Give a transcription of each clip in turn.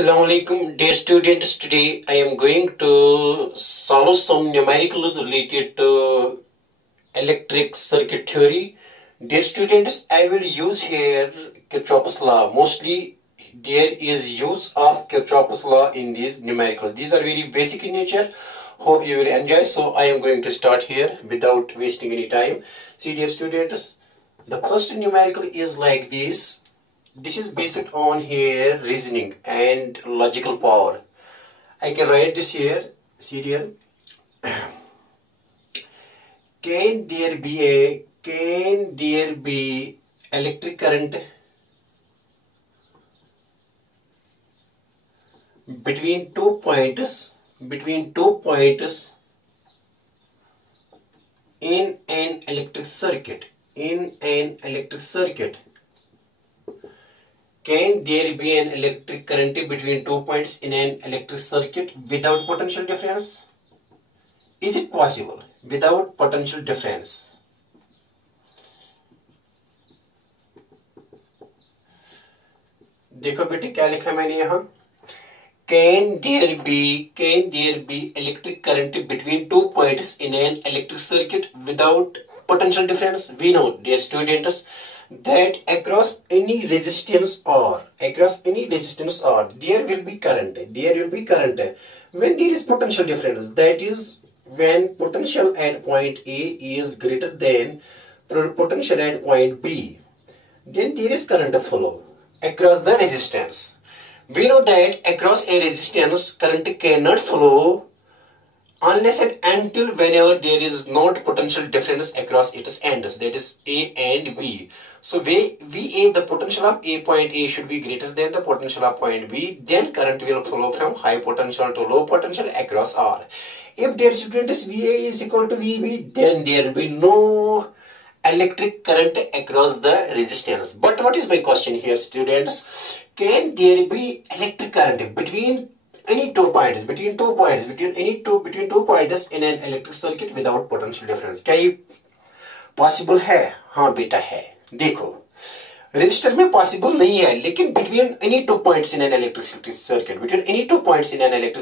Assalamu alaikum, dear students. Today I am going to solve some numericals related to electric circuit theory. Dear students, I will use here Kirchhoff's law. Mostly there is use of Kirchhoff's law in these numericals. These are very basic in nature. Hope you will enjoy. So I am going to start here without wasting any time. See, dear students, the first numerical is like this. This is based on here reasoning and logical power. I can write this here. See here. Can there be electric current between two points in an electric circuit? Can there be an electric current between 2 points in an electric circuit without potential difference? Is it possible without potential difference? देखो बेटे क्या लिखा मैंने यहाँ. Can there be electric current between 2 points in an electric circuit without potential difference? We know, dear students, that across any resistance R there will be current when there is potential difference. That is, when potential at point A is greater than potential at point B, then there is current flow across the resistance. We know that across a resistance current cannot flow unless and until whenever there is not potential difference across its ends, that is A and B. So VA, the potential of point A should be greater than the potential of point B, then current will flow from high potential to low potential across R. If dear students VA is equal to VB, then there will be no electric current across the resistance. But what is my question here, students? Can there be electric current between any 2 points, between two points in an electric circuit without potential difference? क्या ये possible है? हाँ बेटा है. देखो, register में possible नहीं है, लेकिन between any 2 points in an electric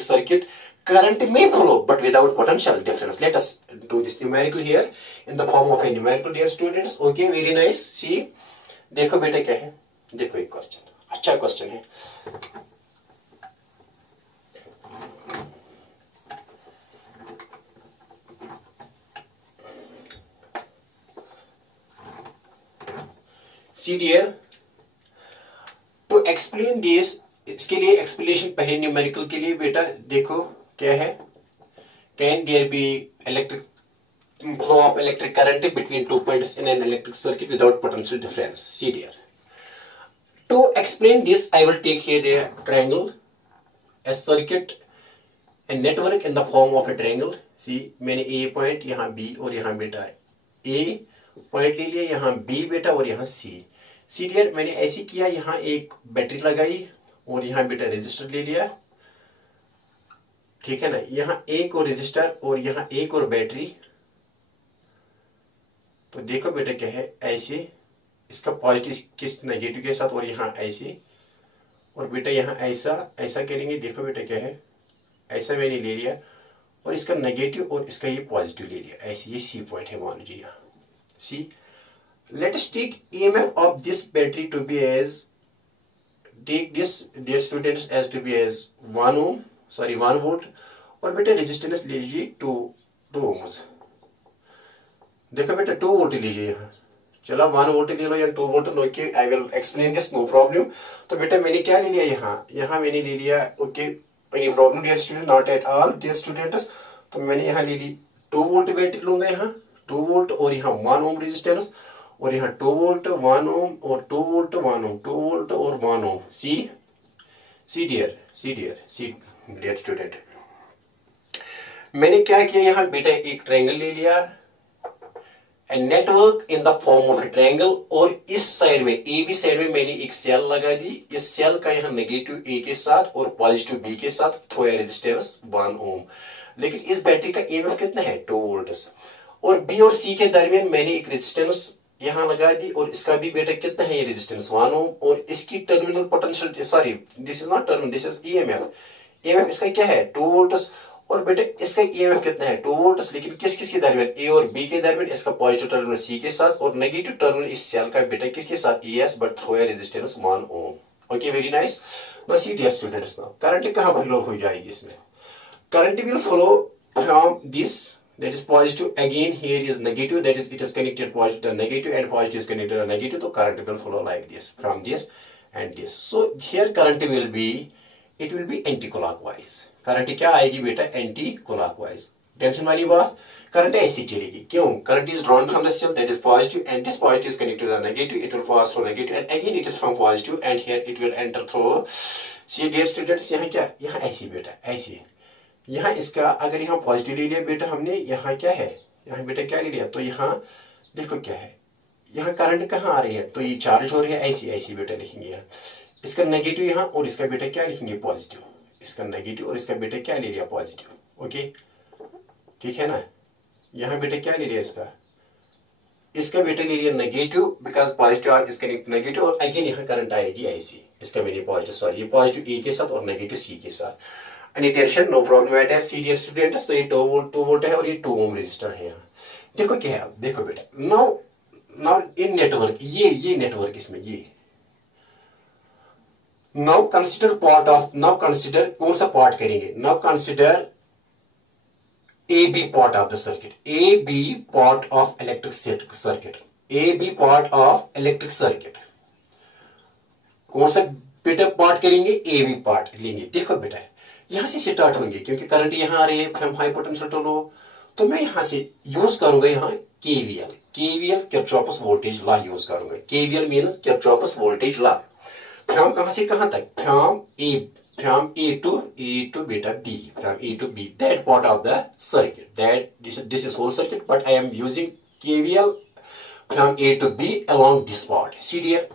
circuit, current may flow but without potential difference. Let us do this numerical here in the form of a numerical, dear students. Okay, very nice. See, देखो बेटा क्या है. देखो एक question, अच्छा question है. See dear, to explain this, इसके लिए explanation पहले numerical के लिए बेटा देखो क्या है. Can there be flow of electric current between 2 points in an electric circuit without potential difference? See dear, to explain this I will take here a triangle, a circuit, a network in the form of a triangle. See, मैंने A point, यहाँ B और यहाँ बेटा A point ले लिया, यहाँ B बेटा और यहाँ C. सी डियर, मैंने ऐसे किया, यहाँ एक बैटरी लगाई और यहाँ बेटा रेजिस्टर ले लिया. ठीक है ना, यहाँ एक और रेजिस्टर और यहाँ एक और बैटरी. तो देखो बेटा क्या है, ऐसे इसका पॉजिटिव किस नेगेटिव के साथ और यहाँ ऐसे, और बेटा यहाँ ऐसा करेंगे. देखो बेटा क्या है, ऐसा मैंने ले लिया और इसका नेगेटिव और इसका ये पॉजिटिव ले लिया. ऐसे ये सी पॉइंट है, मान लीजिए यहाँ सी. Let us take EMF of this battery to be as, take this dear students as to be as 1 volt, और बेटा रेजिस्टेंस ले लीजिए 2 ohms. देखो बेटा 2 वोल्ट लीजिए यहाँ. चलो 1 वोल्ट ले लो या 2 वोल्ट लो. Okay, I will explain this, no problem. तो बेटा मैंने क्या ले लिया यहाँ मैंने ले लिया. Okay, any problem dear student? Not at all dear students. तो मैंने यहाँ ले ली 2 वोल्ट बैटरी लूंगा, यहाँ 2 वोल्ट और यहाँ 1 ओम रेजिस्टेंस, और यहाँ 2 वोल्ट 1 ओम और 2 वोल्ट 1 ओम, 2 वोल्ट और 1 ओम. सी डियर स्टूडेंट, मैंने क्या किया यहाँ बेटा, एक ट्रायंगल ले लिया, network in the form of A triangle, और इस साइड में ए बी साइड में मैंने एक सेल लगा दी. इस सेल का यहाँ नेगेटिव ए के साथ और पॉजिटिव बी के साथ थ्रू ए रेजिस्टेंस 1 ओम. लेकिन इस बैटरी का ईएमएफ कितना है? 2 वोल्ट. और बी और सी के दरमियान मैंने एक रेजिस्टेंस यहाँ लगा दी, और इसका भी बेटा कितना है ये रेजिस्टेंस 1 ओम, और इसकी terminal potential, sorry this is not terminal, this is EMF. EMF इसका क्या है 2 वोल्ट्स, और बेटे इसका ईएमएफ कितना है 2 वोल्ट्स, लेकिन किस किस के दरमियान, ए और बी के दरमियान, इसका पॉजिटिव टर्मिनल सी के साथ और नेगेटिव टर्मिनल इस सेल का बेटा किसके साथ, ईएस, but through a resistance 1 ohm. Okay, very nice. बस ये डियर स्टूडेंट्स, नाउ करंट कहां फ्लो हो जाएगी इसमें, current will flow from this, that is positive, again here is negative, that is it is connected positive to negative and positive is connected to negative, so current will flow like this from this and this. So here current will be, it will be anti-clockwise. current क्या आएगी बेटा, anti-clockwise. Tension वाली बात, current ऐसी चलेगी, क्यों, current is drawn from the cell that is positive and this positive is connected to the negative, it will pass through negative and again it is from positive and here it will enter through, see dear students, यहाँ क्या, यहाँ ऐसी बेटा ऐसी, यहाँ इसका अगर यहाँ पॉजिटिव ले लिया बेटा हमने, यहाँ क्या है, यहाँ बेटा क्या ले लिया, तो यहाँ देखो क्या है, यहाँ करंट कहाँ आ रही है, तो ये चार्ज हो रही है, ऐसी ऐसी बेटा लिखेंगे यहाँ, इसका नेगेटिव यहाँ, और इसका बेटा क्या लिखेंगे पॉजिटिव, इसका नेगेटिव और इसका बेटा क्या ले लिया पॉजिटिव। ओके, ठीक है ना, यहाँ बेटा क्या ले लिया इसका बेटा ले लिया negative, because positive are is connect negative, और अगेन यहाँ करंट आएगी ऐसी, इसका मेरी पॉजिटिव, सॉरी ये पॉजिटिव ए के साथ और नेगेटिव सी के साथ। Any tension, no problem at है सी डियर स्टूडेंट्स। तो ये 2 वोल्ट है और ये 2 ओम रेजिस्टर है यहाँ। देखो क्या है, देखो बेटा, नाउ इन नेटवर्क, ये नेटवर्क इसमें ये, now consider part of, now consider कौन सा पार्ट करेंगे, now consider A B part of the circuit, A B part of electric circuit, A B part of electric circuit, कौन सा बेटा part करेंगे, ए बी पार्ट लेंगे। देखो बेटा यहां से स्टार्ट होंगे, क्योंकि करंट यहां आ रही है from high potential to low, तो मैं यहां से यूज करूंगा यहाँ KVL, Kirchhoff's voltage law use करूंगा। KVL means Kirchhoff's voltage law, from कहां से कहां तक, फ्रॉम ए टू बेटा B, from A to B, that part of the circuit, that this is whole circuit, but I am using KVL from A to B along this part, see dear.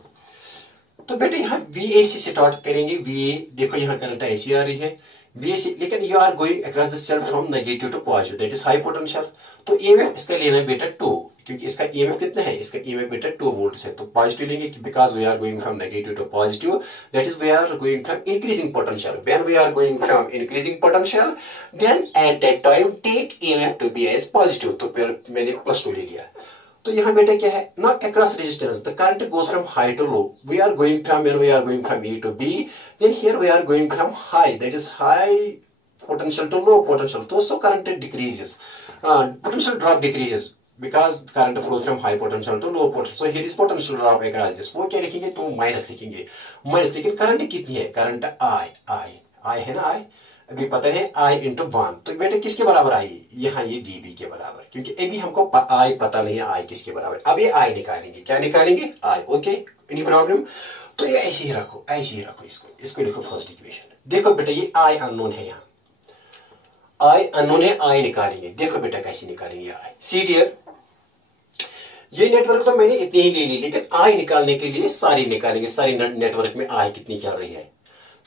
तो बेटा यहाँ VA से start करेंगे, VA देखो यहाँ current ऐसी आ रही है VA से, लेकिन you are going across the cell from negative to positive, that is high potential. तो EMF इसका लेना है बेटा 2, क्योंकि इसका EMF कितना है, इसका EMF बेटा 2 वोल्ट है, तो पॉजिटिव लेंगे because we are going from negative to positive, that is we are going from increasing potential. When we are going from increasing potential, then at that time take EMF to be as positive, तो फिर मैंने +2 ले लिया। तो यहाँ बेटा क्या है, not across resistance, the current goes from high to low, we are going from, when we are going from A to B, then here we are going from high, that is high potential to low potential, तो so current decreases, potential drop decreases because current flows from high potential to low potential, so here is potential drop across this, वो क्या लिखेंगे, तो minus लिखेंगे, minus, लेकिन current कितनी है, current I है ना, I अभी पता है I इंटू 1, तो बेटे किसके बराबर आई, यहाँ ये VB के बराबर, क्योंकि अभी हमको I पता नहीं है I किसके बराबर, अब ये I निकालेंगे, क्या निकालेंगे I। ओके, एनी प्रॉब्लम, तो ये ऐसे ही रखो, ऐसे ही रखो, इसको लिखो फर्स्ट इक्वेशन। देखो बेटा ये I अननोन है, यहाँ I अननोन है, I निकालेंगे, देखो बेटा कैसे निकालेंगे I। सी डियर, ये नेटवर्क तो मैंने इतनी ही ले ली, लेकिन I निकालने के लिए सारी निकालेंगे, सारी नेटवर्क में I कितनी चल रही है,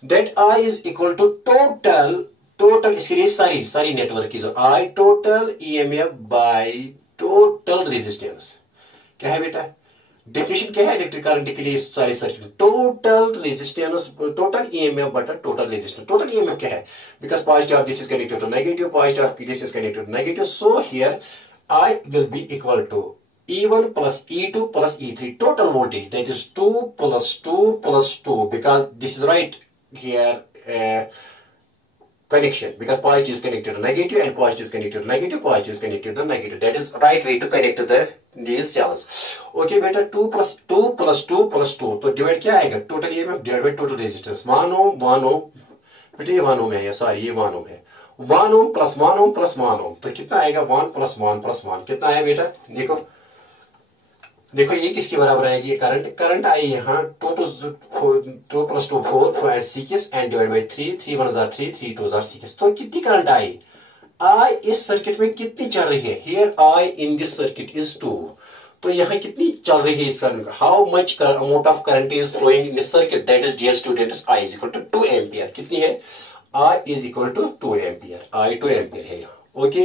that I is equal to total इसके लिए सारी नेटवर्क की जो I total EMF by total resistance. क्या है बेटा, डेफिनेशन क्या है इलेक्ट्रिक करंट के लिए सारे circuit, total resistance, total EMF बटा टोटल रेजिस्टेंस। टोटल EMF क्या है, because positive of this is connected to negative, positive of this is connected to negative, so here I will be equal to E1 plus E2 plus E3, total voltage, that is 2 plus 2 plus 2, because this is right here connection, because positive is connected to negative and positive is connected to negative, positive is connected to negative, that is right way to connect to these cells. Okay बेटा, 2 plus 2 plus 2 plus 2, तो divide क्या आएगा, total EMF divide by total resistance, 1 ओम बेटा, ये 1 ओम है, sorry ये 1 ओम है, 1 ohm plus 1 ohm plus 1 ओम, तो कितना आएगा, 1 प्लस 1 प्लस 1 कितना आया बेटा, देखो ये किसके बराबर आएगी, ये करंट आई यहाँ 2 plus 2 4 and 6 and divided by 3 1 are 3 3 2 are 6, तो कितनी करंट आई, I इस सर्किट में कितनी चल रही है, here I in this circuit is 2, तो यहाँ कितनी चल रही है इस current, how much amount of current is flowing in this circuit, that is dear students I is equal to 2 ampere, कितनी है, I is equal to 2 ampere, I 2 ampere है यहाँ। ओके,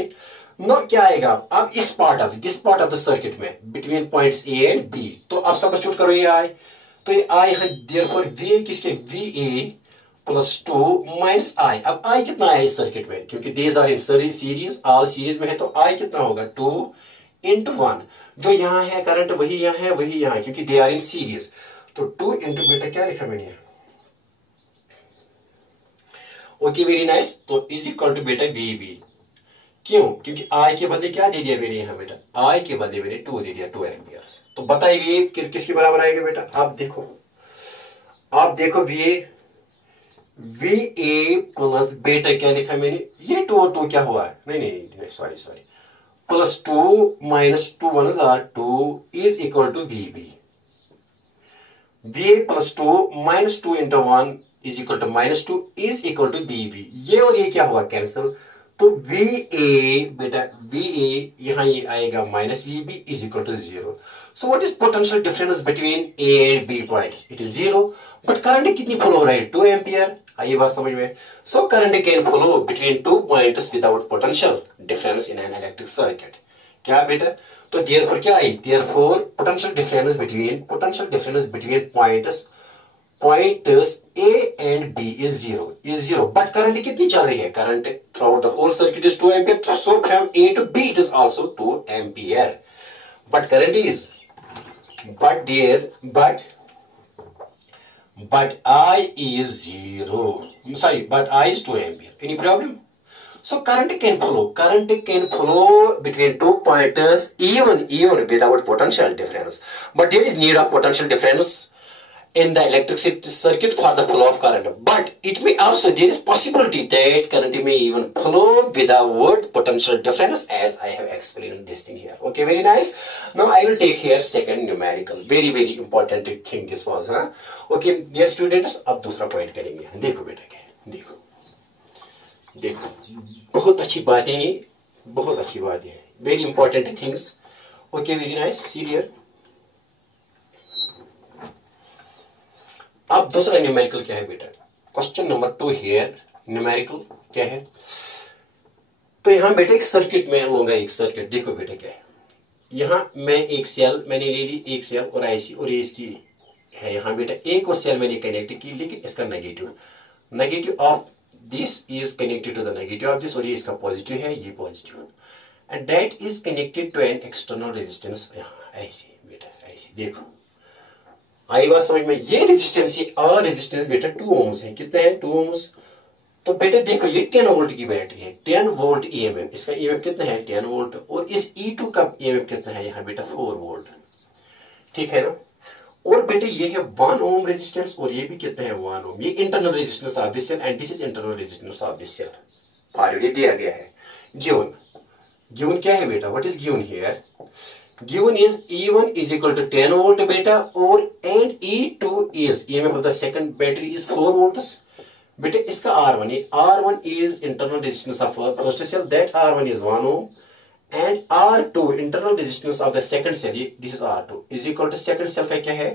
नो क्या आएगा अब इस पार्ट ऑफ द सर्किट में between points A and B. तो अब सब्स्टिट्यूट करो ये आई, तो ये आई है देयरफॉर वी किसके V A plus 2 minus I. अब आई कितना है इस सर्किट में, क्योंकि these are in series all series में है, तो आई कितना होगा 2 इंटू 1। जो यहाँ है करंट वही यहाँ है वही यहाँ है, क्योंकि दे आर इन सीरीज। तो 2 इंटू बेटा क्या लिखा मैंने यहाँ, ओके वेरी नाइस। तो इज इक्वल टू बेटा वी बी, क्यों, क्योंकि आई के बदले क्या दे दिया मैंने यहाँ बेटा, आई के बदले मैंने 2 दे दिया 2 एम्पियर। तो बताइए किसके बराबर आएगा बेटा, आप देखो वी ए प्लस बेटा क्या लिखा मैंने, ये 2 और 2 क्या हुआ है, नहीं sorry plus 2 minus 2 1 are 2 is equal to V B. V A plus 2 minus 2 into 1 is equal to minus 2 is equal to B B. ये और ये क्या हुआ कैंसिल, तो वी ए बेटा वी ए यहाँ ये आएगा minus V B is equal to 0। So what is potential difference between A and B point, it is 0। But current कितनी फ्लो हो रहा है 2 एम्पियर, आइए बात समझ में। So current can flow between 2 points without potential difference in an electric circuit. क्या बेटा, तो देयरफॉर क्या I, therefore potential difference between points A and B is zero. But current कितनी चल रही है, current throughout the whole circuit is 2 ampere. So from A to B it is also 2 ampere. But current is, but I is 0. Sorry, but I is 2 ampere. Any problem? So current can flow between 2 pointers even without potential difference. But there is need of potential difference in the electric circuit for the flow of current. But it may also, there is possibility that current may even flow without potential difference, as I have explained this thing here. Okay, very nice. Now I will take here second numerical. Very important thing this was, huh? Okay, dear students, अब दूसरा point करेंगे। देखो बेटा क्या, देखो बहुत अच्छी बातें, very important things. Okay, very nice. See here. अब दूसरा न्यूमेरिकल क्या है बेटा, क्वेश्चन नंबर 2 हियर। न्यूमेरिकल क्या है, तो यहां बेटा एक सर्किट में लूंगा, एक सर्किट। देखो बेटा क्या है, यहां मैं एक सेल मैंने ले ली, एक सेल और आईसी, और ये इसकी है यहाँ बेटा एक और सेल मैंने कनेक्ट की, लेकिन इसका negative of this is connected to the negative of this, और ये इसका पॉजिटिव है, ये positive, and that is connected to an external resistance. ऐसे बेटा ऐसे देखो, आई बात समझ में। ये रेजिस्टेंस, ये और रेजिस्टेंस बेटा 2 ओम्स है, कितने हैं 2 ओम्स। तो बेटा देखो ये 10 वोल्ट की बैटरी है, 10 वोल्ट ईएमएफ, इसका ईएमएफ कितना है 10 वोल्ट, और इस E2 का ईएमएफ कितना है यहाँ बेटा 4 वोल्ट, ठीक है ना। और बेटा ये है 1 ओम रेजिस्टेंस, और ये भी कितना है 1 ओम। ये internal resistance of this cell and this is internal resistance of this cell. For ये दिया गया है, गिवन क्या है बेटा, what is given here, given is E1 is equal to 10 volt beta, or and E2 is EMF of the second battery is 4 volts beta. इसका R1 is internal resistance of first cell, that R1 is 1 ohm, and R2 internal resistance of the second cell, this is R2 is equal to second cell का क्या है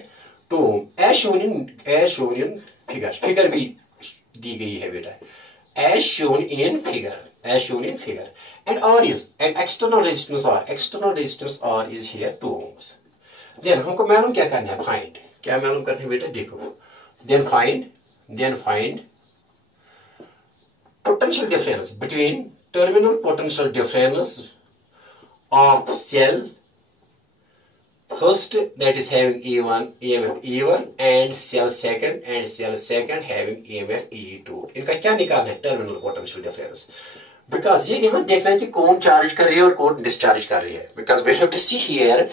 2 ohm, as shown in figure भी दी गई है बेटा, as shown in figure. And R is an external resistance R is here 2 ohms. Then हमको मालूम क्या करना है, find, क्या मालूम करना है बेटा, देखो, then find potential difference between terminal potential difference of cell first, that is having EMF E1, and cell second having EMF E2. इनका क्या निकालना है, terminal potential difference. बिकॉज ये यहाँ देखना है कि कौन चार्ज कर रही है और कौन डिस्चार्ज कर रही है, because we have to see here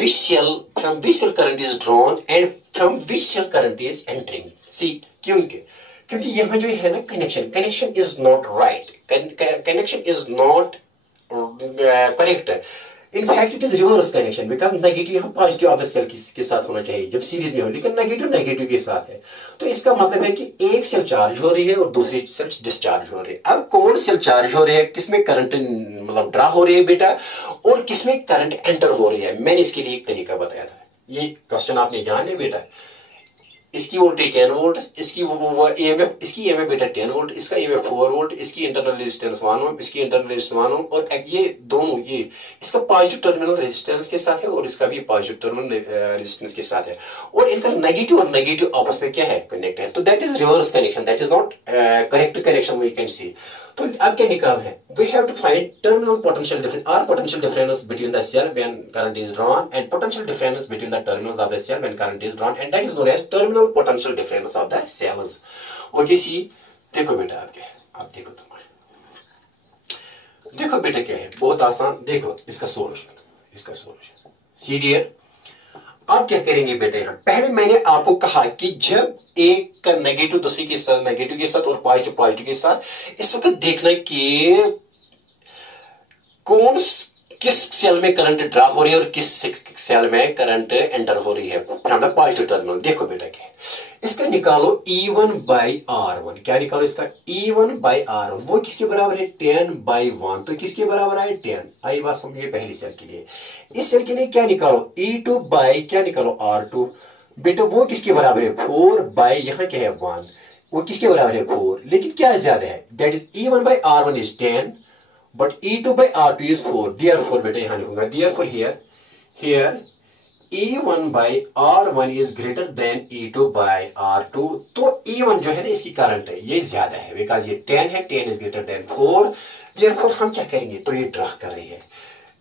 which cell, from which cell current is drawn and from which cell current is entering. See क्योंकि यहाँ जो है ना connection is not right, connection is not correct, in fact it is reverse connection, because negative यहाँ positive other cell के साथ होना चाहिए जब सीरीज में हो, लेकिन नेगेटिव के साथ है। तो इसका मतलब है कि एक सेल चार्ज हो रही है और दूसरी सेल डिस्चार्ज हो रही है। अब कौन सेल चार्ज हो रही है, किसमें करंट मतलब ड्रा हो रही है बेटा, और किसमें करंट एंटर हो रही है, मैंने इसके लिए एक तरीका बताया था। ये क्वेश्चन आपने जाने बेटा, इसकी वोल्टेज 10 वोल्ट, इसकी ईएमएफ, इसकी ईएमएफ बेटा 10 वोल्ट, इसका ईएमएफ 4 वोल्ट, इसकी इंटरनल रेजिस्टेंस 1 ओम, इसकी इंटरनल रेजिस्टेंस 1 ओम, और ये दोनों ये इसका पॉजिटिव टर्मिनल रेजिस्टेंस के साथ है और इसका भी पॉजिटिव टर्मिनल रेजिस्टेंस के साथ है, और इनका नेगेटिव और नेगेटिव आपस में क्या है, कनेक्ट है। तो that is reverse connection, that is not correct connection we can see. तो अब क्या निकालना है, we have to find terminal potential difference और potential difference between the cell when current is drawn and potential difference between the terminals of the cell when current is drawn, and that is known as terminal potential difference of the cells. Okay see, देखो बेटा आपके, अब देखो तुम्हारे, देखो बेटा क्या है, बहुत आसान, देखो इसका सोल्यूशन सी डियर। आप क्या करेंगे बेटा, यहां पहले मैंने आपको कहा कि जब एक का नेगेटिव दूसरे के साथ, नेगेटिव के साथ और पॉजिटिव पॉजिटिव के साथ, इस वक्त देखना कि कौन किस सेल में करंट ड्रा हो रही है और किस सेल में करंट एंटर हो रही है फ्रॉम द पॉजिटिव टर्मिनल। देखो बेटा क्या है, इसका निकालो E1 बाई R1, क्या निकालो इसका E1 बाई R1, वो किसके बराबर है 10 बाई 1, तो किसके बराबर है 10। आई बात समझिए, पहली सेल के लिए, इस सेल के लिए क्या निकालो E2 बाई क्या निकालो R2, बेटा वो किसके बराबर है 4 बाई यहाँ क्या है 1, वो किसके बराबर है 4, लेकिन क्या ज्यादा है, that is E1 by R1 is 10 but E2 by R2 is 4, therefore बेटा यहां लिखूंगा, therefore here E1 by R1 is greater than E2 by R2, तो E1 जो है ना इसकी करंट है ये ज्यादा है, बिकॉज ये 10 है, 10 is greater than 4, therefore हम क्या करेंगे, तो ये ड्रा कर रही है,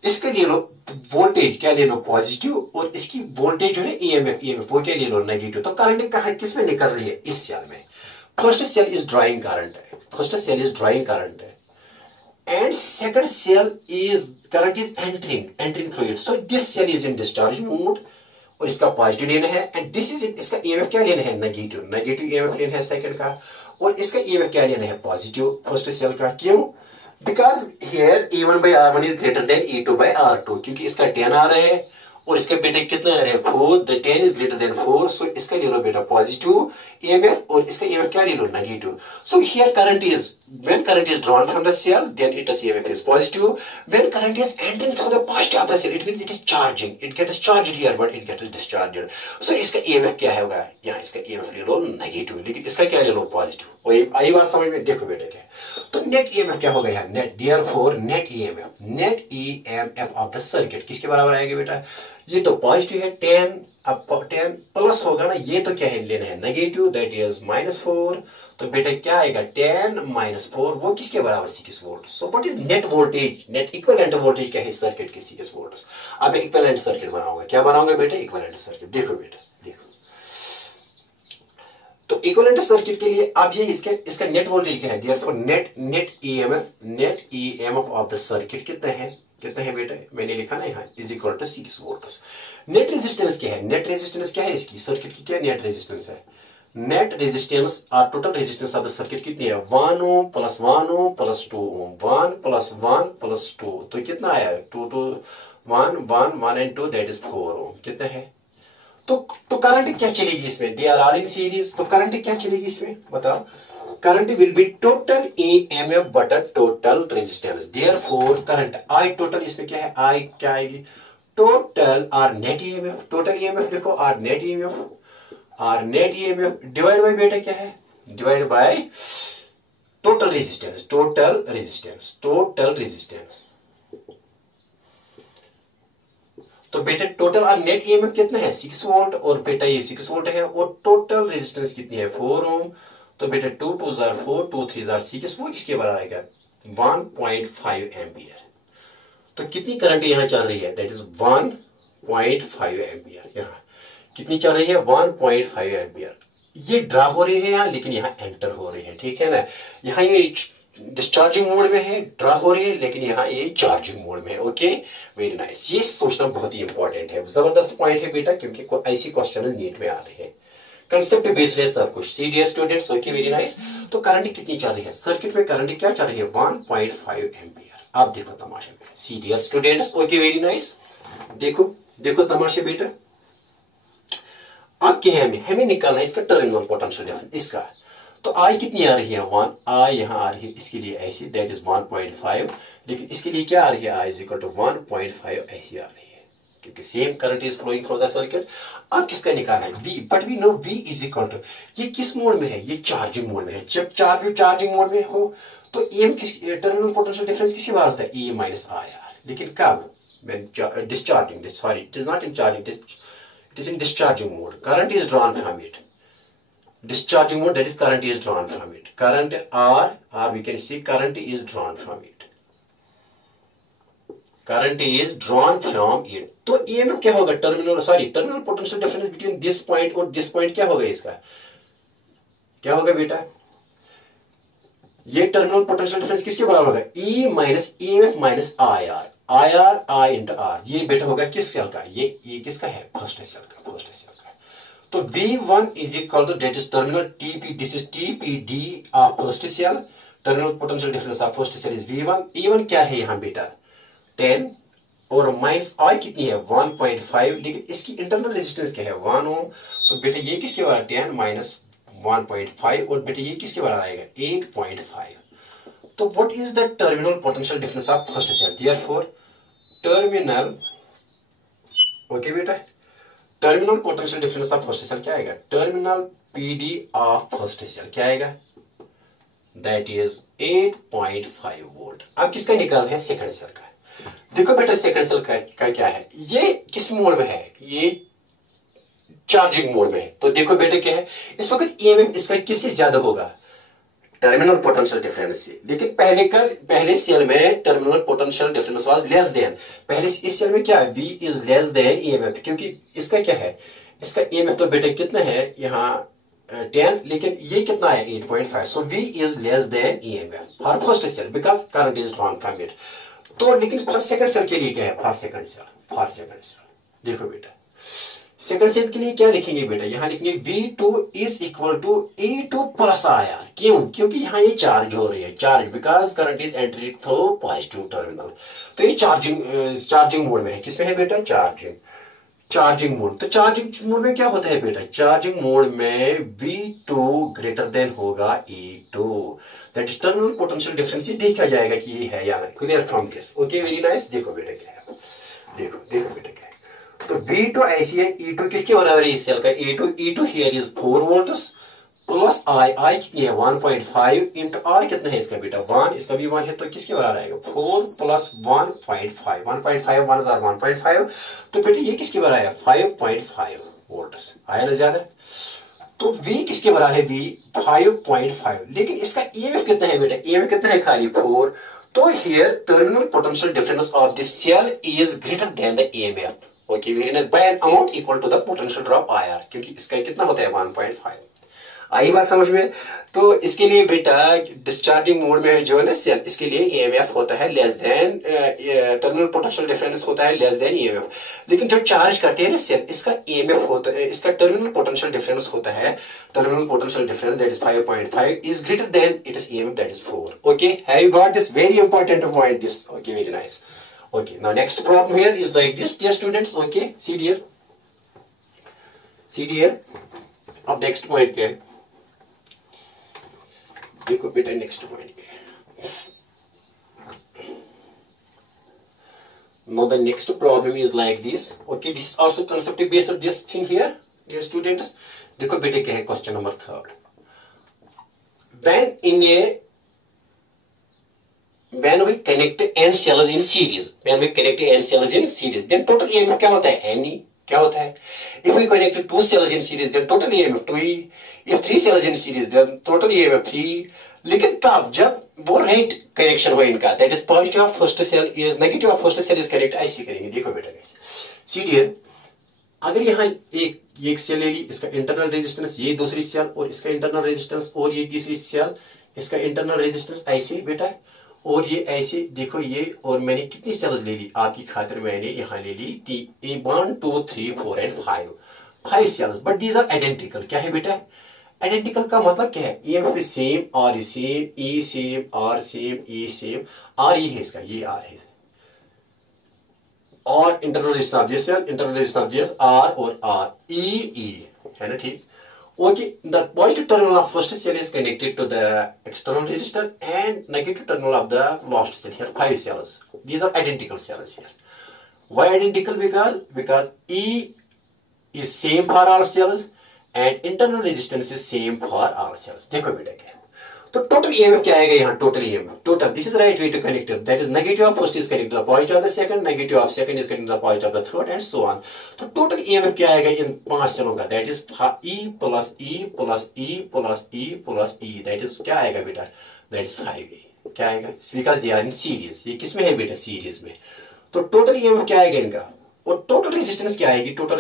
इसके ले लो वोल्टेज, क्या ले लो पॉजिटिव, और इसकी वोल्टेज जो है EMF वो क्या ले लो नेगेटिव, तो करंट कहां किस में निकल रही है, इस सेल में, first cell is drawing current है, and second cell is current is entering through it, so this cell is in discharge mode, और इसका पॉजिटिव लेना है, एंड दिस इज इसका ईएमएफ क्या लेना है, नेगेटिव ईएमएफ लेना है सेकंड का, और इसका ईएमएफ क्या लेना है, पॉजिटिव फर्स्ट सेल का। क्यों, because here E1 by R1 is greater than E2 by R2, क्योंकि इसका 10 आ रहा है और इसका बेटा कितना आ रहा है 4, द 10 is greater than 4, सो इसका ले लो बेटा पॉजिटिव ईएमएफ और इसका ईएमएफ क्या ले लो negative. So here current is, when current is drawn from the cell, then its EMF is positive. When current is entering through the positive of the cell, it means it is charging. It gets charged here, but it gets discharged. So इसका EMF क्या है होगा, यहाँ इसका EMF ले लो negative, लेकिन इसका क्या ले लो पॉजिटिव। और आई बात समझ में, देखो बेटा क्या है, तो नेट EMF क्या होगा यहाँ, net, therefore net EMF of the circuit किसके बराबर आएगा बेटा, ये तो पॉजिटिव है 10, अब 10 प्लस होगा ना, ये तो क्या है लेना है नेगेटिव, दैट इज -4, तो बेटा क्या आएगा 10 -4, वो किसके बराबर 6 volt. So what is net voltage, net equivalent voltage क्या है सर्किट के 6 वोल्ट। अब मैं इक्विवेलेंट सर्किट बनाऊंगा, क्या बनाऊंगा बेटा, इक्विवेलेंट सर्किट। देखो बेटा देखो, तो इक्विवेलेंट सर्किट के लिए अब ये इसका नेट वोल्टेज क्या है, therefore net EMF of the circuit कितना है बेटा, मैंने लिखा ना यहाँ is equal to 6 volt. Net resistance क्या है, नेट रेजिस्टेंस क्या है इसकी सर्किट की, क्या नेट रेजिस्टेंस है, नेट रेजिस्टेंस और total resistance of the circuit कितनी है, 1 ओम प्लस 1 ओम प्लस 2 ओम, 1 प्लस 1 प्लस 2, तो कितना आया 2 1 एंड 2 दैट इज 4 ओम, कितना है। तो करंट क्या चलेगी इसमें, दे आर इन सीरीज, तो करंट क्या चलेगी इसमें बताओ, current will be total EMF बटा total resistance, therefore current I total, इसमें क्या है आई क्या आएगी, total R net EMF, total EMF देखो R net EMF divide by बेटा क्या है, डिवाइड बाय टोटल रेजिस्टेंस, तो बेटा टोटल और नेट ईएमएफ कितना है 6 वोल्ट, और बेटा ये 6 वोल्ट है, और टोटल रेजिस्टेंस कितनी है 4 ओम, तो बेटा 2 2 4 2 3 6, वो किसके बराबर आएगा 1.5 एम्पियर। तो कितनी करंट यहां चल रही है, दैट इज 1.5 एम्पियर, यहाँ कितनी चल रही है 1.5 एम्पियर, ये ड्रा हो रही है यहाँ, लेकिन यहाँ एंटर हो रही है, ठीक है ना, यहाँ ये डिस्चार्जिंग मोड में है, ड्रा हो रही है, लेकिन यहाँ ये चार्जिंग मोड में है। ओके, वेरी नाइस, ये सोचना बहुत ही इंपॉर्टेंट है, जबरदस्त पॉइंट है बेटा, क्योंकि ऐसी क्वेश्चन नीट में आ रहे हैं, कंसेप्ट बेस्ड है सब कुछ। See dear students, okay very nice. तो करंट कितनी चल रही है सर्किट में, करंट क्या चल रही है 1.5 एम्पियर। आप देखो तमाशा बेटा, see dear students, okay very nice, देखो तमाशा बेटा। अब क्या है, हमें निकालना है इसका टर्मिनल पोटेंशियल डिफरेंस इसका, तो आई कितनी आ रही है 1, आई यहाँ आ रही है इसके लिए ऐसी, दैट इज 1.5, लेकिन इसके लिए क्या आ रही है आई इज इक्वल टू 1.5 ऐसी आ रही है। क्योंकि same current is flowing through the circuit. अब किसका निकालना है? V, but we know V is equal to, ये किस मोड में है? ये चार्जिंग मोड में है। जब चार्जिंग मोड में हो तो EM किस टर्मिनल पोटेंशियल डिफरेंस किसके बराबर होता है? E minus IR। लेकिन कब? Discharging, sorry it is not in charging, it is in discharging mode. Current is drawn from it. Discharging mode, that is current is drawn from it. Current R we can see current is drawn from it. Current is drawn from it. तो EMF क्या होगा? Terminal potential difference between this point और this point क्या होगा? इसका क्या होगा बेटा? ये टर्मिनल पोटेंशियल डिफरेंस किसके बराबर होगा? E minus EMF minus IR। I into R। ये बेटा होगा किस सेल का? ये किसका है? फर्स्ट सेल का। तो V1 is equal to that is terminal TP, this is TPD of first cell. Terminal potential difference of first cell is V1। E1 क्या है यहाँ बेटा? 10 और माइनस I कितनी है? 1.5। लेकिन इसकी इंटरनल रेजिस्टेंस क्या है? 1 ओम। तो बेटा ये किसके बराबर? 10 माइनस 1.5 और बेटा ये किसके बराबर आएगा? 8.5। तो what is the terminal potential difference of first cell? Therefore terminal, okay बेटा, terminal potential difference of first cell क्या आएगा? Terminal PD of first cell क्या आएगा? That is 8.5 volt. अब किसका निकालना है? सेकंड सेल का। देखो बेटा सेकंड सेल का क्या है? ये किस मोड में है? ये चार्जिंग मोड में है। तो देखो बेटा क्या है, इस वक्त EMF इसका किससे ज्यादा होगा? टर्मिनल पोटेंशियल डिफरेंस से। लेकिन पहले सेल में terminal potential difference was less than, पहले इस सेल में क्या है? V is less than EMF, क्योंकि इसका क्या है? इसका EMF तो बेटा कितना है यहाँ 10, लेकिन ये कितना है? 8.5। So V is less than EMF for first cell because current is drawn from it. तो लेकिन फॉर सेकंड सेल के लिए क्या है? फॉर सेकंड सेल देखो बेटा, सेकंड सेल के लिए क्या लिखेंगे बेटा? यहां लिखेंगे V2 is equal to E2 plus IR। क्यों? क्योंकि यहां ये चार्ज हो रही है, charge because current is entering through positive terminal. तो ये चार्जिंग मोड में है। किसमें है बेटा? Charging mode. तो चार्जिंग मोड में क्या होता है बेटा? चार्जिंग मोड में V2 ग्रेटर देन होगा E2। That is terminal potential difference. देखा जाएगा कि ये है या नहीं। Clear from this? Okay, very nice. देखो बेटा क्या है, देखो बेटा क्या है। तो V2 ऐसी है, E2 किसके बराबर है? इस सेल का E2 here is 4 volts plus I कितनी है? 1.5 इंटू R कितना है इसका बेटा? 1, इसका भी 1 है, तो किसके बराबर आएगा? 4 प्लस 1.5, 1.5 1 हजार 1.5। तो बेटा ये किसके बराबर है? 5.5 वोल्ट्स। आया ना ज्यादा? तो V किसके बराबर है? V 5.5। लेकिन इसका EMF कितना है बेटा? EMF कितना है? खाली 4। तो here terminal potential difference of this cell is greater than the EMF। Okay, very nice. By an amount equal to the potential drop IR, क्योंकि इसका कितना होता है? 1.5। आई बात समझ में? तो इसके लिए बेटा डिस्चार्जिंग मोड में जो है ना सेल, इसके लिए EMF होता है less than, terminal potential difference होता है लेस देन EMF। लेकिन जो चार्ज करते हैं ना सेल, इसका EMF होता है, इसका टर्मिनल पोटेंशियल डिफरेंस होता है, terminal potential difference that is 5.5 is greater then it is EMF that is 4। Okay, have you got this? Very important point this. Okay, very nice. Okay, now next problem here is like this, dear students. Okay, see dear. अब next point क्या है? देखो बेटा next point क्या है? Now the next problem is like this. Okay, this is also conceptually based on this thing here, dear students. देखो बेटे क्या है? Question number 3. When we connect n cells in series, then total EMF क्या होता है? Ne क्या होता है? If we connect 2 cells in series, then total EMF 2E. If 3 cells in series, then total EMF 3. लेकिन तब जब वो राइट कनेक्शन हो इनका, that is positive of first cell is negative of first cell is connect, ऐसे करेंगे। देखो बेटा सी डियर, अगर यहाँ एक सेल ले ली, इसका इंटरनल रेजिस्टेंस, ये दूसरी सेल और इसका इंटरनल रेजिस्टेंस, और ये तीसरी सेल इसका इंटरनल रेजिस्टेंस, ऐसे बेटा, और ये ऐसे देखो ये, और मैंने कितनी सेल्स ले ली आपकी खातिर? मैंने यहाँ ले ली 1 2 3 4 and 5 cells, but these are identical. क्या है बेटा? आइडेंटिकल का मतलब क्या है? EMF is same, R is same, E same, R same, E same. R ये है इसका, ये R है, और internal resistance of this cell, internal resistance of this R और R E है ना? ठीक। Okay, the positive terminal of first cell is connected to the external resistor and negative terminal of the last cell. Here 5 cells. These are identical cells here. Why identical? Because E is same for all cells and internal resistance is same for all cells. देखो बेटा क्या है, तो total EMF क्या आएगा यहाँ, total EMF, total, this is right way to connect, that is negative of first is connect to the positive of the second, negative of second is connect to the positive of the third and so on. तो total EMF क्या आएगा इन 5 सेलों का, that is E plus E plus E plus E plus E, that is क्या आएगा बेटा, that is 5E. क्या आएगा, because they are in series. ये किसमें है बेटा, सीरीज में. तो टोटल EMF क्या आएगा इनका, और टोटल रेजिस्टेंस क्या आएगी, टोटल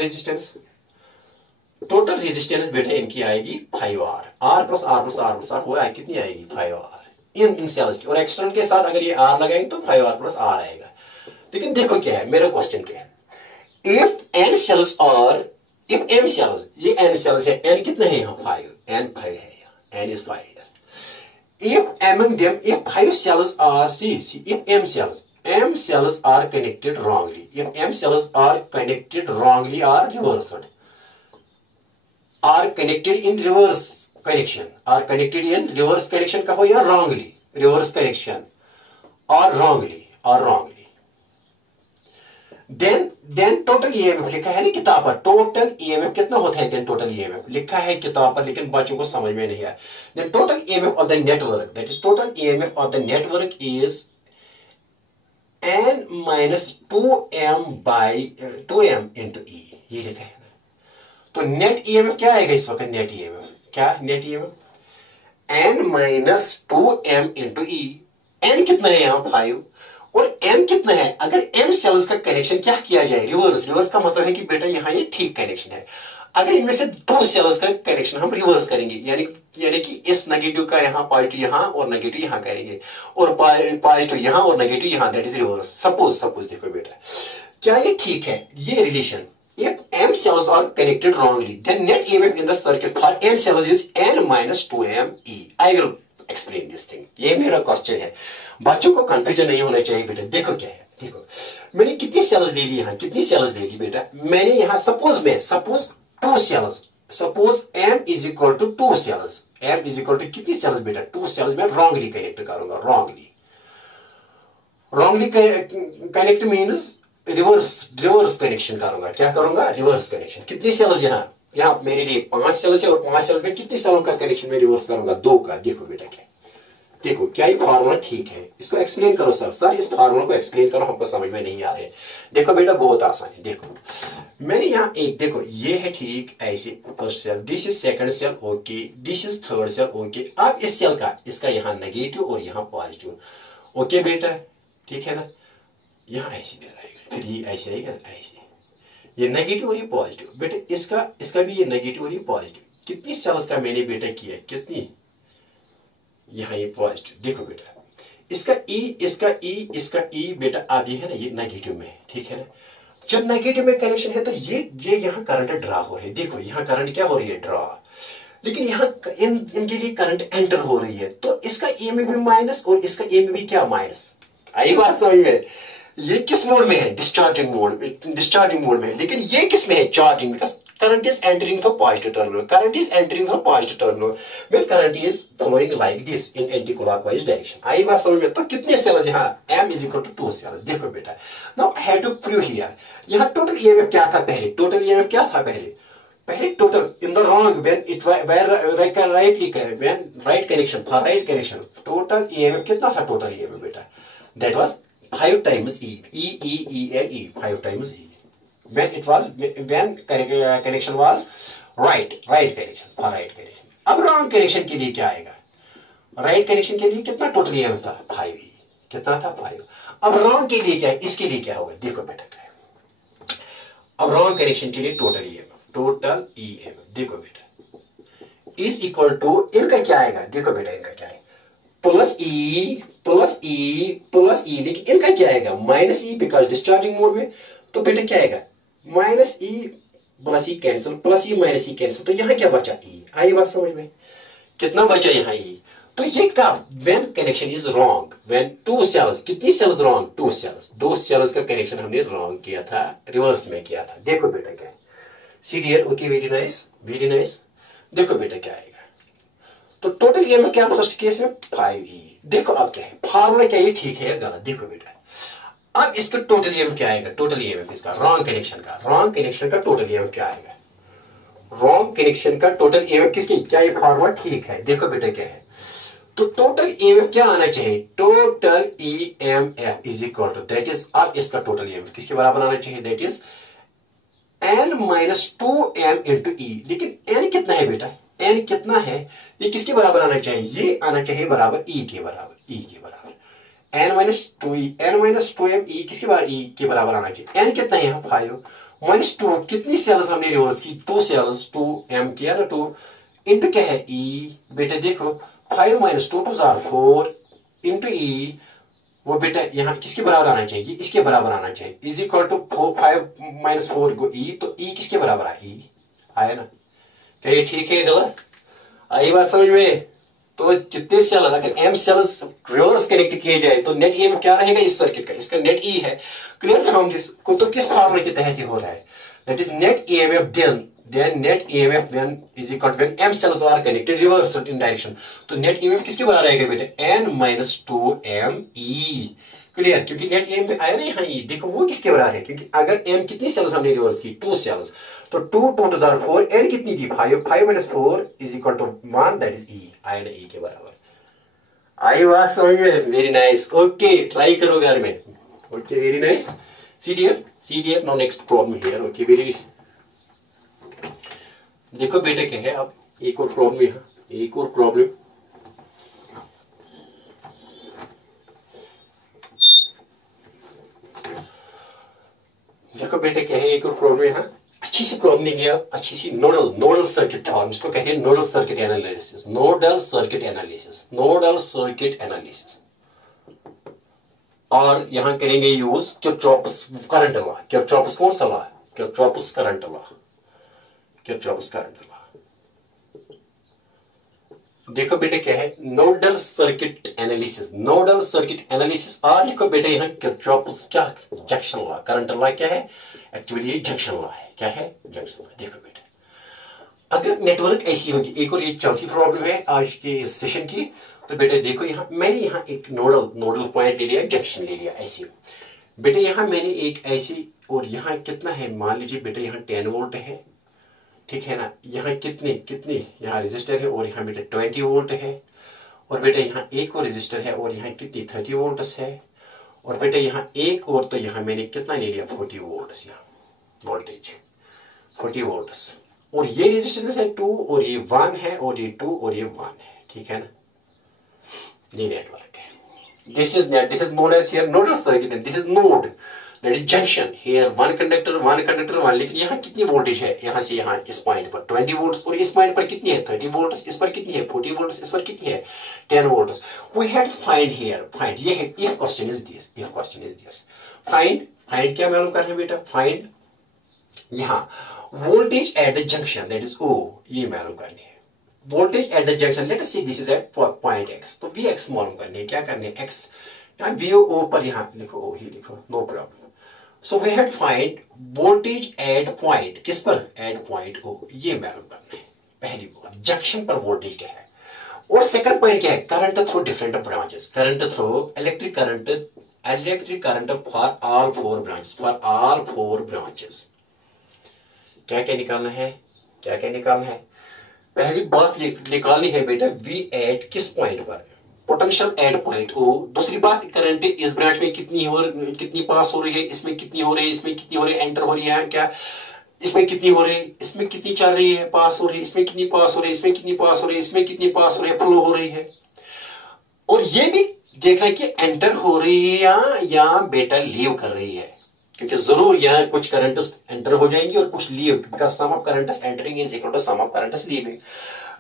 रेजिस्टेंस बेटा इनकी आएगी 5R. R plus R plus R plus R वो कितनी आएगी, 5R इन सेल्स की. और एक्सटर्नल के साथ अगर ये R लगाएंगे तो 5R प्लस R आएगा. लेकिन देखो क्या है, मेरा क्वेश्चन क्या है, इफ n सेल्स और इफ m सेल्स, ये n सेल्स है, n कितना है यहाँ, 5, n 5 है यहाँ, n is 5. If among them, if 5 cells are, see, if m cells are connected wrongly, if m cells are connected wrongly or reversed, are connected in reverse connection, are connected in reverse connection कहो या wrongly, reverse connection or wrongly, then total EMF लिखा है ना किताब पर, total EMF कितना होता है, then total EMF लिखा है किताब पर, लेकिन बच्चों को समझ में नहीं आया. then total EMF of the network, that is total EMF of the network is n minus 2m by 2m into E, ये लिखा है ना. तो नेट EMF क्या आएगा इस वक्त, नेट EMF क्या, net EMF n minus 2m into E. n कितना है यहाँ, 5, और m कितना है, अगर m सेल्स का कनेक्शन क्या किया जाए, रिवर्स का मतलब है कि बेटा यहाँ ये ठीक कनेक्शन है. अगर इनमें से 2 सेल्स का कनेक्शन हम रिवर्स करेंगे, यानी कि इस नेगेटिव का यहाँ पॉजिटिव यहाँ और नेगेटिव यहाँ करेंगे, और पॉजिटिव यहाँ और नेगेटिव यहाँ, दैट इज रिवर्स. सपोज देखो बेटा, क्या ये ठीक है ये relation. If m cells are connected wrongly, then net EMF in the circuit for n cells is n minus 2m E. I will explain this thing. ये मेरा क्वेश्चन है, बच्चों को कंफ्यूजन नहीं होना चाहिए बेटा. देखो क्या है, देखो मैंने कितनी सेल्स ले ली यहाँ, कितनी सेल्स ले ली बेटा, मैंने यहाँ suppose 2 cells, suppose m is equal to 2 cells, m is equal to कितनी सेल्स बेटा, 2 सेल्स में रॉन्गली कनेक्ट करूंगा, wrongly connect means reverse connection करूंगा. क्या करूंगा, रिवर्स कनेक्शन. कितनी सेल्स यहाँ मेरे लिए 5 सेल्स है, और 5 सेल्स में कितनी सेलों का कनेक्शन में रिवर्स करूंगा, 2 का. देखो बेटा क्या, देखो क्या ये फार्मूला ठीक है, इसको एक्सप्लेन करो सर इस फार्मूला को एक्सप्लेन करो, हमको समझ में नहीं आ रहे. देखो बेटा बहुत आसान है. देखो मैंने यहाँ एक, देखो ये है ठीक ऐसे, first cell, this is second cell, okay, this is third cell, okay. अब इस सेल का, इसका यहाँ नेगेटिव और यहाँ पॉजिटिव, ओके बेटा, ठीक है ना. यहाँ ऐसे भी रहेगा, फिर ये ऐसे रहेगा, ऐसे, ये नेगेटिव और ये पॉजिटिव. बेटे इसका भी ये नेगेटिव और ये पॉजिटिव. कितनी सेल्स का मैंने बेटा किया, कितनी, यहाँ ये पॉजिटिव. देखो बेटा इसका ई बेटा अब ये है ना, ये नेगेटिव में है, ठीक है ना. जब नेगेटिव में कनेक्शन है तो ये यहाँ करंट ड्रा हो रही है. देखो यहाँ करंट क्या हो रही है, ड्रा. लेकिन यहाँ इनके लिए करंट एंटर हो रही है, तो इसका EMF भी माइनस और इसका EMF भी क्या, माइनस. आई बात समझ में. ये किस मोड में है, डिस्चार्जिंग मोड में है. लेकिन ये किस में है, charging, because current is entering through positive terminal. When current is flowing like this in anti-clockwise direction. आई बात समझ में. तो कितने सेल्स यहाँ, m is equal to 2 cells. देखो बेटा, now I have to prove here. यहाँ टोटल EMF क्या था पहले, पहले total in the wrong when it when right connection, for right connection, total EMF कितना था, total EMF बेटा, that was 5 times E and E, 5 times E. when connection was right connection, for right connection. अब wrong connection के लिए क्या आएगा, right connection के लिए कितना टोटल EMF था, 5E. कितना था, 5. अब wrong के लिए क्या है, इसके लिए क्या होगा, देखो बेटा क्या है. अब wrong connection के लिए टोटल EMF देखो बेटा is equal to, इनका क्या आएगा, देखो बेटा इनका क्या है, प्लस ई, लेकिन इनका क्या आएगा, minus E, because discharging mode में. तो बेटा क्या आएगा, minus E plus E cancel, plus E minus E cancel, तो यहाँ क्या बचा, ई. आई बात समझ में, कितना बचा यहाँ ई. तो ये कब, when connection is wrong, when 2 cells, कितनी सेल्स रॉन्ग, 2 सेल्स, 2 सेल्स का कनेक्शन हमने रॉन्ग किया था, रिवर्स में किया था. देखो बेटा क्या है, see dear, okay, very nice. देखो बेटा क्या आएगा. तो टोटल EMF क्या फर्स्ट केस में, 5E. देखो अब क्या है फार्मूला, क्या ये ठीक है या गलत. देखो बेटा अब इसका टोटल ईएमएफ क्या आएगा, टोटल ईएमएफ इसका रॉन्ग कनेक्शन का टोटल ईएमएफ क्या आएगा, रॉन्ग कनेक्शन का टोटल ईएमएफ किसकी, क्या ये फॉर्मूला ठीक है, देखो बेटा क्या है, तो टोटल ईएमएफ क्या आना चाहिए, total EMF is equal to that is, अब इसका टोटल ईएमएफ किसके बराबर आना चाहिए, that is n minus 2m into E. लेकिन n कितना है बेटा, n कितना है, ये किसके बराबर आना चाहिए, ये आना चाहिए बराबर e के बराबर, e के बराबर n minus 2e, n minus 2m e किसके बराबर, e के बराबर आना चाहिए। n कितना है यहाँ 5 माइनस 2, कितनी सेल्स हमने रिवर्स की, 2 सेल्स, 2m किया ना 2 इंटू क्या है e, बेटा देखो 5 माइनस 2 2 4 इंटू e, वो बेटा यहाँ किसके बराबर आना चाहिए, इसके बराबर आना चाहिए, इज इक्वल टू 5 माइनस 4 को ई, तो ई किसके बराबर है, ई आया ना, क्या ये ठीक है गलत, आई बात समझ में। तो जितने सेल, अगर एम सेल्स रिवर्स कनेक्ट किए जाए तो नेट ईएमएफ क्या रहेगा इस सर्किट का, इसका नेट ई है, क्लियर फ्रॉम दिस को, तो किस फॉर्मूले के तहत ही हो रहा है, that is net EMF then net EMF when is equal to when M cells are connected reverse in direction, तो net EMF किसके बराबर आएगा बेटे, n minus 2m E, clear, क्योंकि net EMF आया ना यहाँ E, देखो वो किसके बराबर है, क्योंकि अगर M कितनी सेल्स हमने रिवर्स की, 2 सेल्स, तो 2 2 2 4, n कितनी थी 5, 5 minus 4 is equal to 1, that is E, आया ना E के बराबर, आई बात समझ में, वेरी नाइस, ओके ट्राई करो घर में, okay very nice, see dear now next problem here, okay very, देखो बेटे क्या है, अब एक और प्रॉब्लम यहाँ, एक और प्रॉब्लम, देखो बेटे क्या है, एक और प्रॉब्लम यहाँ, अच्छी सी प्रॉब्लम नहीं गया, अच्छी सी नोडल सर्किट प्रॉब्लम, इसको कहते हैं नोडल सर्किट एनालिसिस, और यहाँ करेंगे use Kirchhoff's current law, Kirchhoff's कौन सा law, Kirchhoff's current law, Kirchhoff's current law. देखो बेटे क्या है, नोडल सर्किट एनालिसिस, और लिखो बेटे यहाँ किरचॉफ्स क्या, जंक्शन लॉ, करंट लॉ क्या है, एक्चुअली ये जंक्शन लॉ है, क्या है जंक्शन लॉ। देखो बेटे अगर नेटवर्क ऐसी होगी, एक और ये चौथी प्रॉब्लम है आज के इस सेशन की, तो बेटे देखो यहाँ मैंने यहाँ एक नोडल पॉइंट ले लिया, जंक्शन ले लिया, ऐसी बेटे यहाँ मैंने एक ऐसी, और यहाँ कितना है, मान लीजिए बेटे यहाँ 10 वोल्ट है, ठीक है ना, यहाँ कितनी यहाँ रेजिस्टर है, और यहाँ बेटे 20 वोल्ट है, और बेटे यहाँ एक और रेजिस्टर है, और यहाँ कितनी 30 वोल्ट है, और बेटे यहाँ एक और, तो यहाँ मैंने कितना ले लिया 40 वोल्ट, यहाँ वोल्टेज 40 वोल्ट, और ये रेजिस्टेंस है 2, और ये 1 है, और ये 2, और ये 1 है, ठीक है ना, ये नेटवर्क है, this is known as here nodal circuit, and this is node, that is junction, here one conductor, लेकिन यहाँ कितनी वोल्टेज है, यहाँ से यहाँ इस पॉइंट पर 20 वोल्ट, और इस पॉइंट पर कितनी है 30 वोल्ट, इस पर कितनी है 40 वोल्ट, इस पर कितनी है 10 volt. we had find here, find ये है, if question is this, find क्या मालूम करना है बेटा, find यहाँ voltage at the junction, that is O, ये मालूम करनी है, voltage at the junction, let us see this is at point x, तो Vx मालूम करनी है, क्या करनी है x, यहाँ VO पर यहाँ लिखो O ही लिखो, no problem. So we had find voltage at point, किस पर, एट पॉइंट O, ये मालूम करना है, पहली बात जंक्शन पर वोल्टेज क्या है, और सेकंड पॉइंट क्या है, current through different branches, current through electric current for all 4 branches, क्या क्या निकालना है, पहली बात निकालनी है बेटा V एट किस पॉइंट पर, पोटेंशियल एट पॉइंट O, दूसरी बात करंट इस ब्रांच में कितनी पास हो रही है, इसमें कितनी हो रही है, इसमें कितनी हो रही है, एंटर हो रही है क्या, इसमें कितनी हो रही है, इसमें कितनी चल रही है, पास हो रही है, इसमें कितनी पास हो रही है, इसमें कितनी पास हो रही है, इसमें कितनी पास हो रही है, फ्लो हो रही है, और ये भी देखना कि एंटर हो रही है या बेटा लीव कर रही है, क्योंकि जरूर यहाँ कुछ करंट्स एंटर हो जाएंगे और कुछ leave, because sum of currents entering is equal to sum of currents leaving,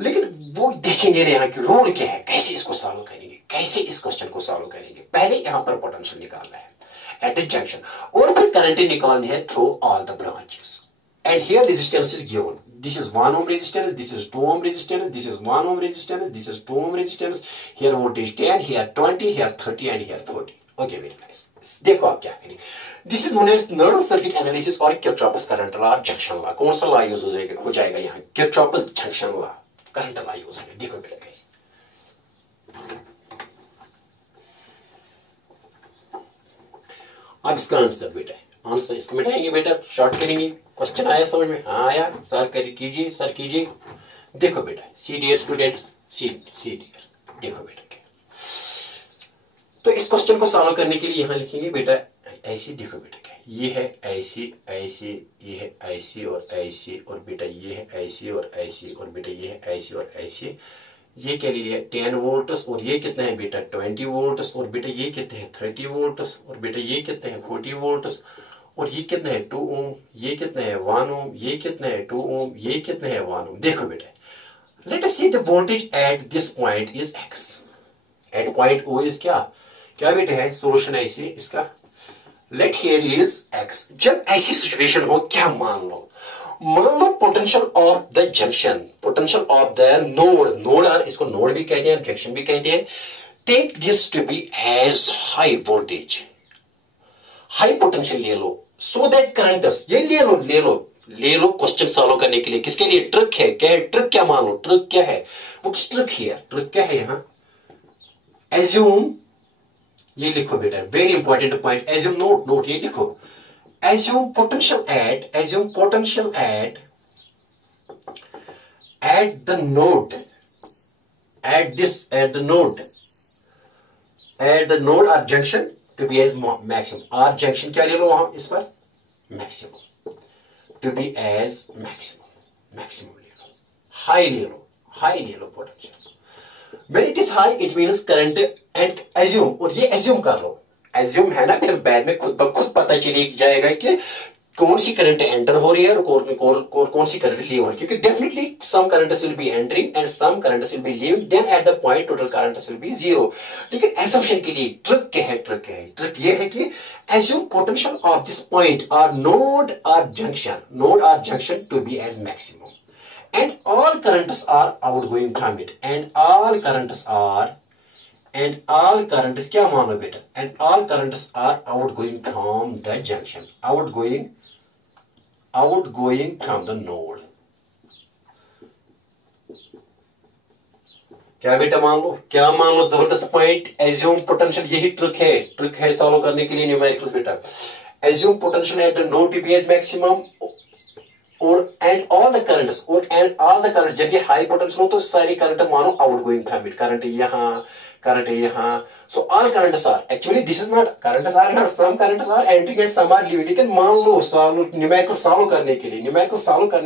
लेकिन वो देखेंगे ना यहाँ की रूल क्या है, कैसे इसको सॉल्व करेंगे, कैसे इस क्वेश्चन को सॉल्व करेंगे। पहले यहाँ पर पोटेंशियल निकालना है एट ए जंक्शन, और फिर करंट निकालनी है through all the branches, and here resistance is given, this is 1 ohm resistance, this is 2 ohm resistance, this is 1 ohm resistance, this is 2 ohm resistance, here voltage 10, here 20, here 30 and here 40, okay very nice। देखो आप क्या करेंगे, this is known as nodal circuit analysis और Kirchhoff's current law, junction law, कौन सा law use हो जाएगा यहाँ, Kirchhoff's junction law, current law use होगा, देखो बेटा कैसे, अब इसका आंसर बेटा है, आंसर इसको मिटाएंगे बेटा, शॉर्ट करेंगे। क्वेश्चन आया समझ में? हाँ आया सर, कर कीजिए सर कीजिए। देखो बेटा, सी डियर स्टूडेंट्स, सी डियर, देखो बेटा क्या, तो इस क्वेश्चन को सॉल्व करने के लिए यहां लिखेंगे बेटा ऐसे। देखो बेटा क्या, ये है ऐसे ऐसे, ये है ऐसे और ऐसे, और बेटा ये है ऐसे और ऐसे, और बेटा ये है ऐसे और ऐसे। ये क्या ले लिया 10 वोल्ट्स, और ये कितना है बेटा 20 वोल्ट्स, और बेटा ये कितने हैं 30 वोल्ट्स, और बेटा ये कितने हैं 40 वोल्ट्स, और ये कितना है 2 ओम, ये कितना है 1 ओम, ये कितना है 2 ओम, ये कितना है 1 ओम। देखो बेटा, let us see the voltage at this point is x, at point O is क्या क्या बेटा है, सोल्यूशन ऐसे इसका, लेट हियर इज एक्स। जब ऐसी सिचुएशन हो क्या मान लो potential of the junction, potential of the node, node are, इसको नोड भी कहते हैं जंक्शन भी कहते हैं, take this to be as high voltage, high potential ले लो, सो दैट करंटस, ये ले लो क्वेश्चन सॉल्व करने के लिए। किसके लिए? ट्रिक है, क्या है ट्रिक, क्या मान लो ट्रिक क्या है, वो ट्रिक है, ट्रिक क्या है यहां, एज्यूम, ये लिखो बेटा very important point, assume note ये लिखो, assume potential at the node, at the node or junction to be as maximum, or junction क्या ले लो वहां इस पर maximum, to be as maximum ले लो, high ले लो potential, when it is high it means current, and assume, और ये assume कर लो, एज्यूम है ना, फिर बाद में खुद ब खुद पता चली जाएगा कि कौन सी करंट एंटर हो रही है और कौन सी करंट लीव हो रही है, क्योंकि definitely some current will be entering and some current will be leaving, then at the point total current will be zero. लेकिन एसम्पशन के लिए ट्रिक क्या है, ट्रिक ये है कि assume potential of this point और नोड और junction to be as maximum and all currents are outgoing from it, and all currents क्या मानो बेटा, and all currents are outgoing from the junction, outgoing from the node, क्या बेटा मान लो जबरदस्त पॉइंट, एज्यूम पोटेंशियल, यही ट्रिक है सॉल्व करने के लिए न्यूमेरिकल्स बेटा, assume potential at the node to be as maximum और एंड ऑल द करंट्स, जब ये हाई पोटेंशियल हो तो सारी करंट मानो आउटगोइंग फ्रॉम इट, करंट यहाँ, so all currents are, actually this is not, currents are not, some currents are entering and some are leaving, लेकिन मान लो न्यूमेरिकल सॉल्व करने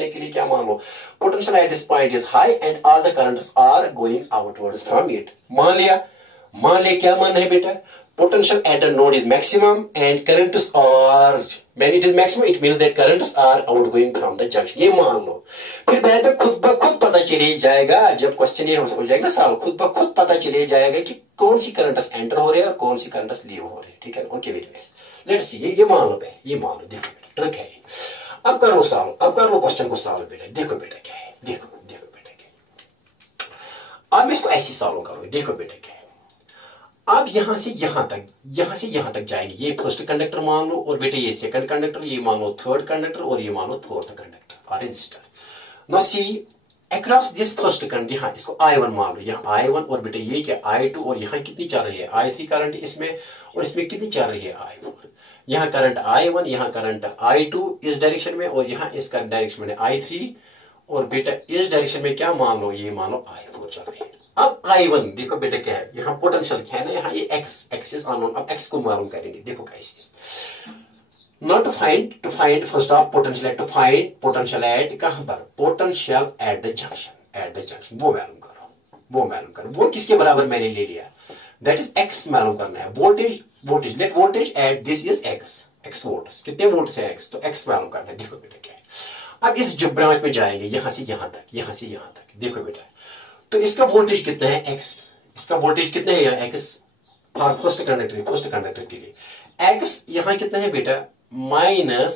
के लिए क्या मान लो, potential at this point is high and all the currents are going outwards from it, मान ले क्या मान है बेटा, potential at the node is maximum and currents are, when it is maximum it means that currents are outgoing from the junction, ये मान लो। फिर बाद में खुद ब खुद पता चले जाएगा, जब क्वेश्चन ये हो जाएगा सॉल्व, खुद ब खुद पता चले जाएगा कि कौन सी करंट्स एंटर हो रहे हैं और कौन सी करंट्स लीव हो रहे हैं, ठीक है। Okay very nice, let's see, ये मान लो पहले, ये मान लो, देखो बेटा ट्रिक है, अब कर लो सॉल्व, अब कर लो क्वेश्चन को सॉल्व बेटा, देखो बेटा क्या है, देखो बेटा क्या है, अब मैं इसको ऐसे सॉल्व करूंगा, देखो बेटा क्या है, अब यहां से यहां तक जाएंगे, ये फर्स्ट कंडक्टर मान लो, और बेटा ये सेकंड कंडक्टर, ये मान लो थर्ड कंडक्टर, और ये मान लो फोर्थ कंडक्टर और resistor. Now see across this first conductor, यहाँ इसको I1 मान लो, यहाँ I1, और बेटा ये क्या I2, और यहाँ कितनी चल रही है I3 करंट इसमें, और इसमें कितनी चल रही है I4, यहाँ करंट I1, यहाँ करंट I2 इस डायरेक्शन में, और यहाँ इसका डायरेक्शन में I3, और बेटा इस डायरेक्शन में क्या मान लो, ये मान लो I4 चल रही है। अब I1 देखो बेटा क्या है, यहाँ पोटेंशियल क्या है ना, यहाँ ये x इज अननोन, अब x को मालूम करेंगे, देखो कैसे, not to find first of potential, to find potential at कहां पर, पोटेंशियल एट द जंक्शन, वो मालूम करो, वो किसके बराबर मैंने ले लिया, दैट इज x मालूम करना है, voltage let voltage at this is x volts, कितने वोल्ट्स है x, तो x मालूम करना है, देखो बेटा क्या है। अब इस ब्रांच में जाएंगे, यहां से यहां तक, देखो बेटा, तो इसका वोल्टेज कितना है x, इसका वोल्टेज कितना है यहाँ x फॉर फर्स्ट कंडक्टर के लिए, x यहाँ कितना है बेटा माइनस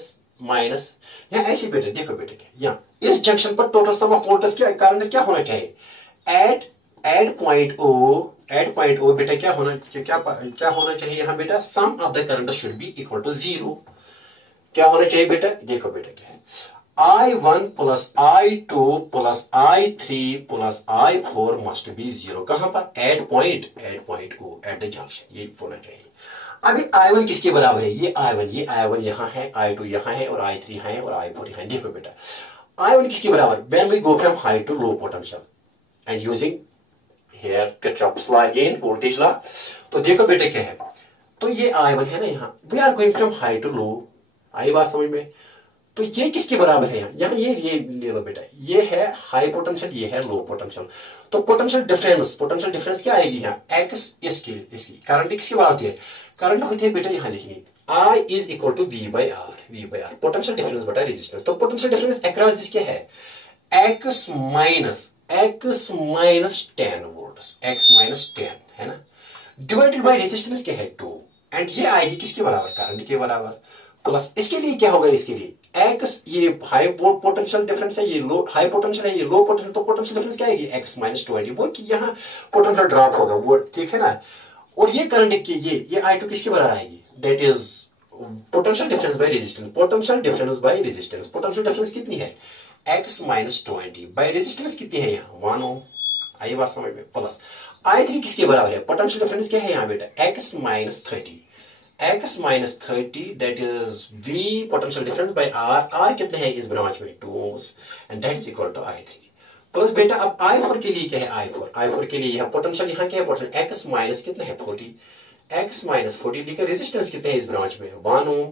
यहाँ ऐसे बेटा, देखो बेटा क्या, यहाँ इस जंक्शन पर टोटल सम ऑफ वोल्टेज क्या होना चाहिए, एट पॉइंट ओ बेटा क्या होना चाहिए यहाँ बेटा, sum of the current should be equal to 0, क्या होना चाहिए बेटा, देखो बेटा क्या है, I1 plus I2 plus I3 plus I4 must be 0, कहां पर, at point O, at the junction, ये होना चाहिए। अभी I1 किसके बराबर है? ये I1 यहाँ है, I2 यहाँ है और I3 यहाँ है और I4 यहाँ है। देखो बेटा I1 किसके बराबर? When we go from high to low potential and using here Kirchhoff's law again, voltage law। तो देखो बेटा क्या है, तो ये I1 है ना, यहाँ we are going from high to low। आई बात समझ में? तो ये किसके बराबर है? यहाँ ये ले लो बेटा, ये है हाई पोटेंशियल, ये है लो पोटेंशियल। तो पोटेंशियल डिफरेंस क्या आएगी यहाँ? एक्स इसकी करंट किसके बराबर होती है? करंट होती है बेटा, यहाँ लिखेंगे I is equal to V by R, potential difference बटा रेजिस्टेंस। तो पोटेंशियल डिफरेंस अक्रॉस जिसके है x minus 10 volt, x minus 10 है ना, डिवाइडेड बाई रेजिस्टेंस क्या है 2, एंड ये आएगी किसके बराबर? करंट के बराबर। प्लस इसके लिए क्या होगा? इसके लिए एक्स, ये हाई पोटेंशियल डिफरेंस है, ये लो हाई पोटेंशियल है, ये लो पोटेंशियल, तो पोटेंशियल डिफरेंस क्या आएगी? एक्स माइनस 20, वो कि यहाँ पोटेंशियल ड्रॉप होगा वो, ठीक है ना। और ये करंट की ये I2 किसके बराबर आएगी? That is potential difference by resistance, potential difference by resistance. Potential difference कितनी है? एक्स माइनस 20 बाय रेजिस्टेंस कितनी है यहाँ? 1 ओम। आइए बात समझ में। प्लस I3 किसके बराबर है? पोटेंशियल डिफरेंस क्या है यहाँ बेटा? X minus 30, that is V potential difference by R कितने हैं इस ब्रांच में? 2 ohms, and that is equal to I3। Plus बेटा अब I4 के लिए क्या है? I4 के लिए यहाँ पोटेंशियल, यहाँ क्या है पोटेंशियल? एक्स माइनस कितने है? 40, लेकिन रेजिस्टेंस कितने हैं इस ब्रांच में? 1 ohm।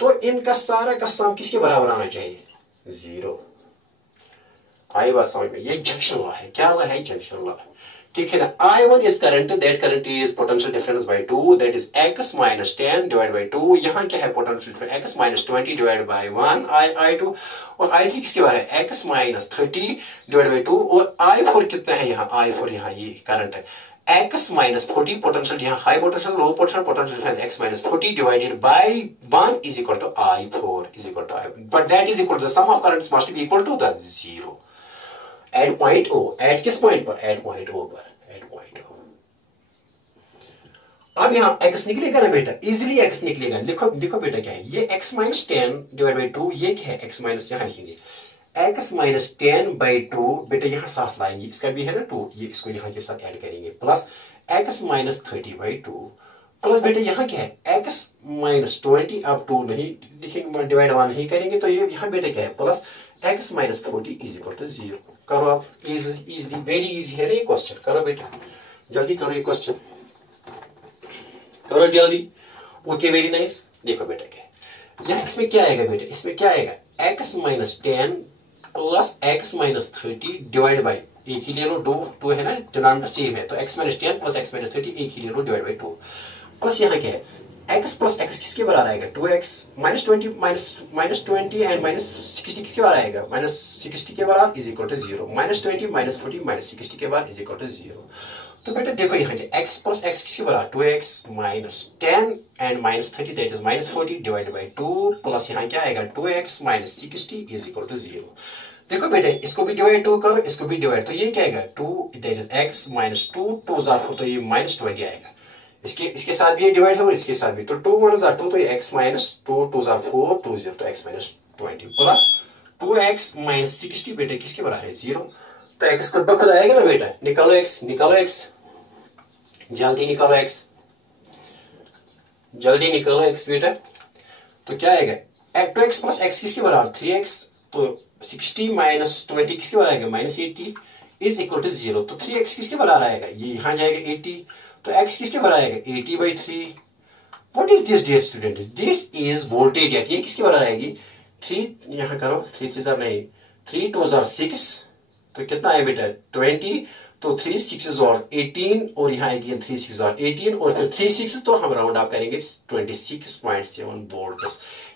तो इनका सारा का सम किसके बराबर आना चाहिए? 0। आई बात समझ में? ये जंक्शन लॉ है। क्या लॉ है? जंक्शन लॉ, ठीक है ना। I1 is current, that current is potential difference by 2, that is x minus 10 divided by 2। यहाँ क्या है? potential difference x minus 20 divided by 1 I2। और I3 किसके बारे है? x minus 30 divided by 2। और I4 कितना है यहाँ? I4 यहाँ ये करंट है x minus 40, पोटेंशियल यहाँ high potential, low potential difference x minus 40 divided by 1 is equal to I4 is equal to I1, but that is equal to the sum of currents must be equal to the 0 at point O। at किस point पर? at point O पर, at point O। अब यहाँ x निकलेगा ना बेटा, easily x निकलेगा। लिखो बेटा क्या है ये? x minus 10 divided by 2, ये क्या है? x minus, यहाँ लिखेंगे x minus 10 by 2, बेटा यहाँ साथ लाएंगे, इसका भी है ना 2, ये इसको यहाँ के साथ ऐड करेंगे, plus x minus 30 by 2, plus बेटा यहाँ क्या है? x minus 20, अब 2 नहीं लिखेंगे, डिवाइड 1 नहीं करेंगे, तो ये यहाँ बेटा क्या है? Plus x minus 40 is equal to 0। करो आप, इजीली, वेरी इजी है ये क्वेश्चन। करो बेटा, जल्दी करो ये क्वेश्चन, करो जल्दी। Okay, very nice. देखो बेटा क्या है यहाँ, इसमें क्या आएगा बेटा? इसमें क्या आएगा? x minus 10 plus x minus 30 divide by, एक ही ले लो, 2 है ना, डिनोमिनेटर सेम है, तो x minus 10 plus x minus 30 एक ही ले लो, डिवाइड बाई 2। प्लस यहाँ क्या है? x प्लस x किसके बराबर आएगा? 2x माइनस 20 एंड माइनस 60 किसके बराबर आएगा? माइनस 60 के बराबर is equal to 0। Minus 20 minus 40 minus 60 के बराबर इज इक्वल टू 0। तो बेटा देखो यहाँ x प्लस x किसके बराबर? 2x minus 10 and minus 30 that is minus 40 divide by 2, plus यहाँ क्या आएगा? 2x minus 60 is equal to 0। देखो बेटे इसको भी डिवाइड 2 करो, इसको भी डिवाइड, तो ये क्या आएगा? 2 that is x minus 2 2 jar, तो ये माइनस 20 आएगा। इसके साथ भी ये डिवाइड होगा, इसके साथ भी, तो 2 1 जार 2, तो ये x माइनस 2 2 जार 4 2 0, तो x minus 20 plus 2x minus 60 बेटे किसके बराबर है? 0। तो x खुद ब खुद आएगा ना बेटा, निकालो x, जल्दी निकालो x, जल्दी निकालो x बेटा। तो क्या आएगा? 2x प्लस x किसके बराबर? 3x, तो 60 माइनस 20 किसके बराबर आएगा? Minus 80 is equal to 0। तो 3x किसके बराबर आएगा? ये यहां जाएगा 80, तो x किसके बराबर आएगा? 80 by 3। What is this dear student? This is voltage at, ये किसके बराबर आएगी? 3 यहां करो, 3 3 जार नहीं, 3 2 जार 6, तो कितना है बेटा? 20, तो 3 6 और 18, और यहाँ आएगी 3 6 और 18, और फिर 3 6, तो हम राउंड अप करेंगे 26.7 वोल्ट।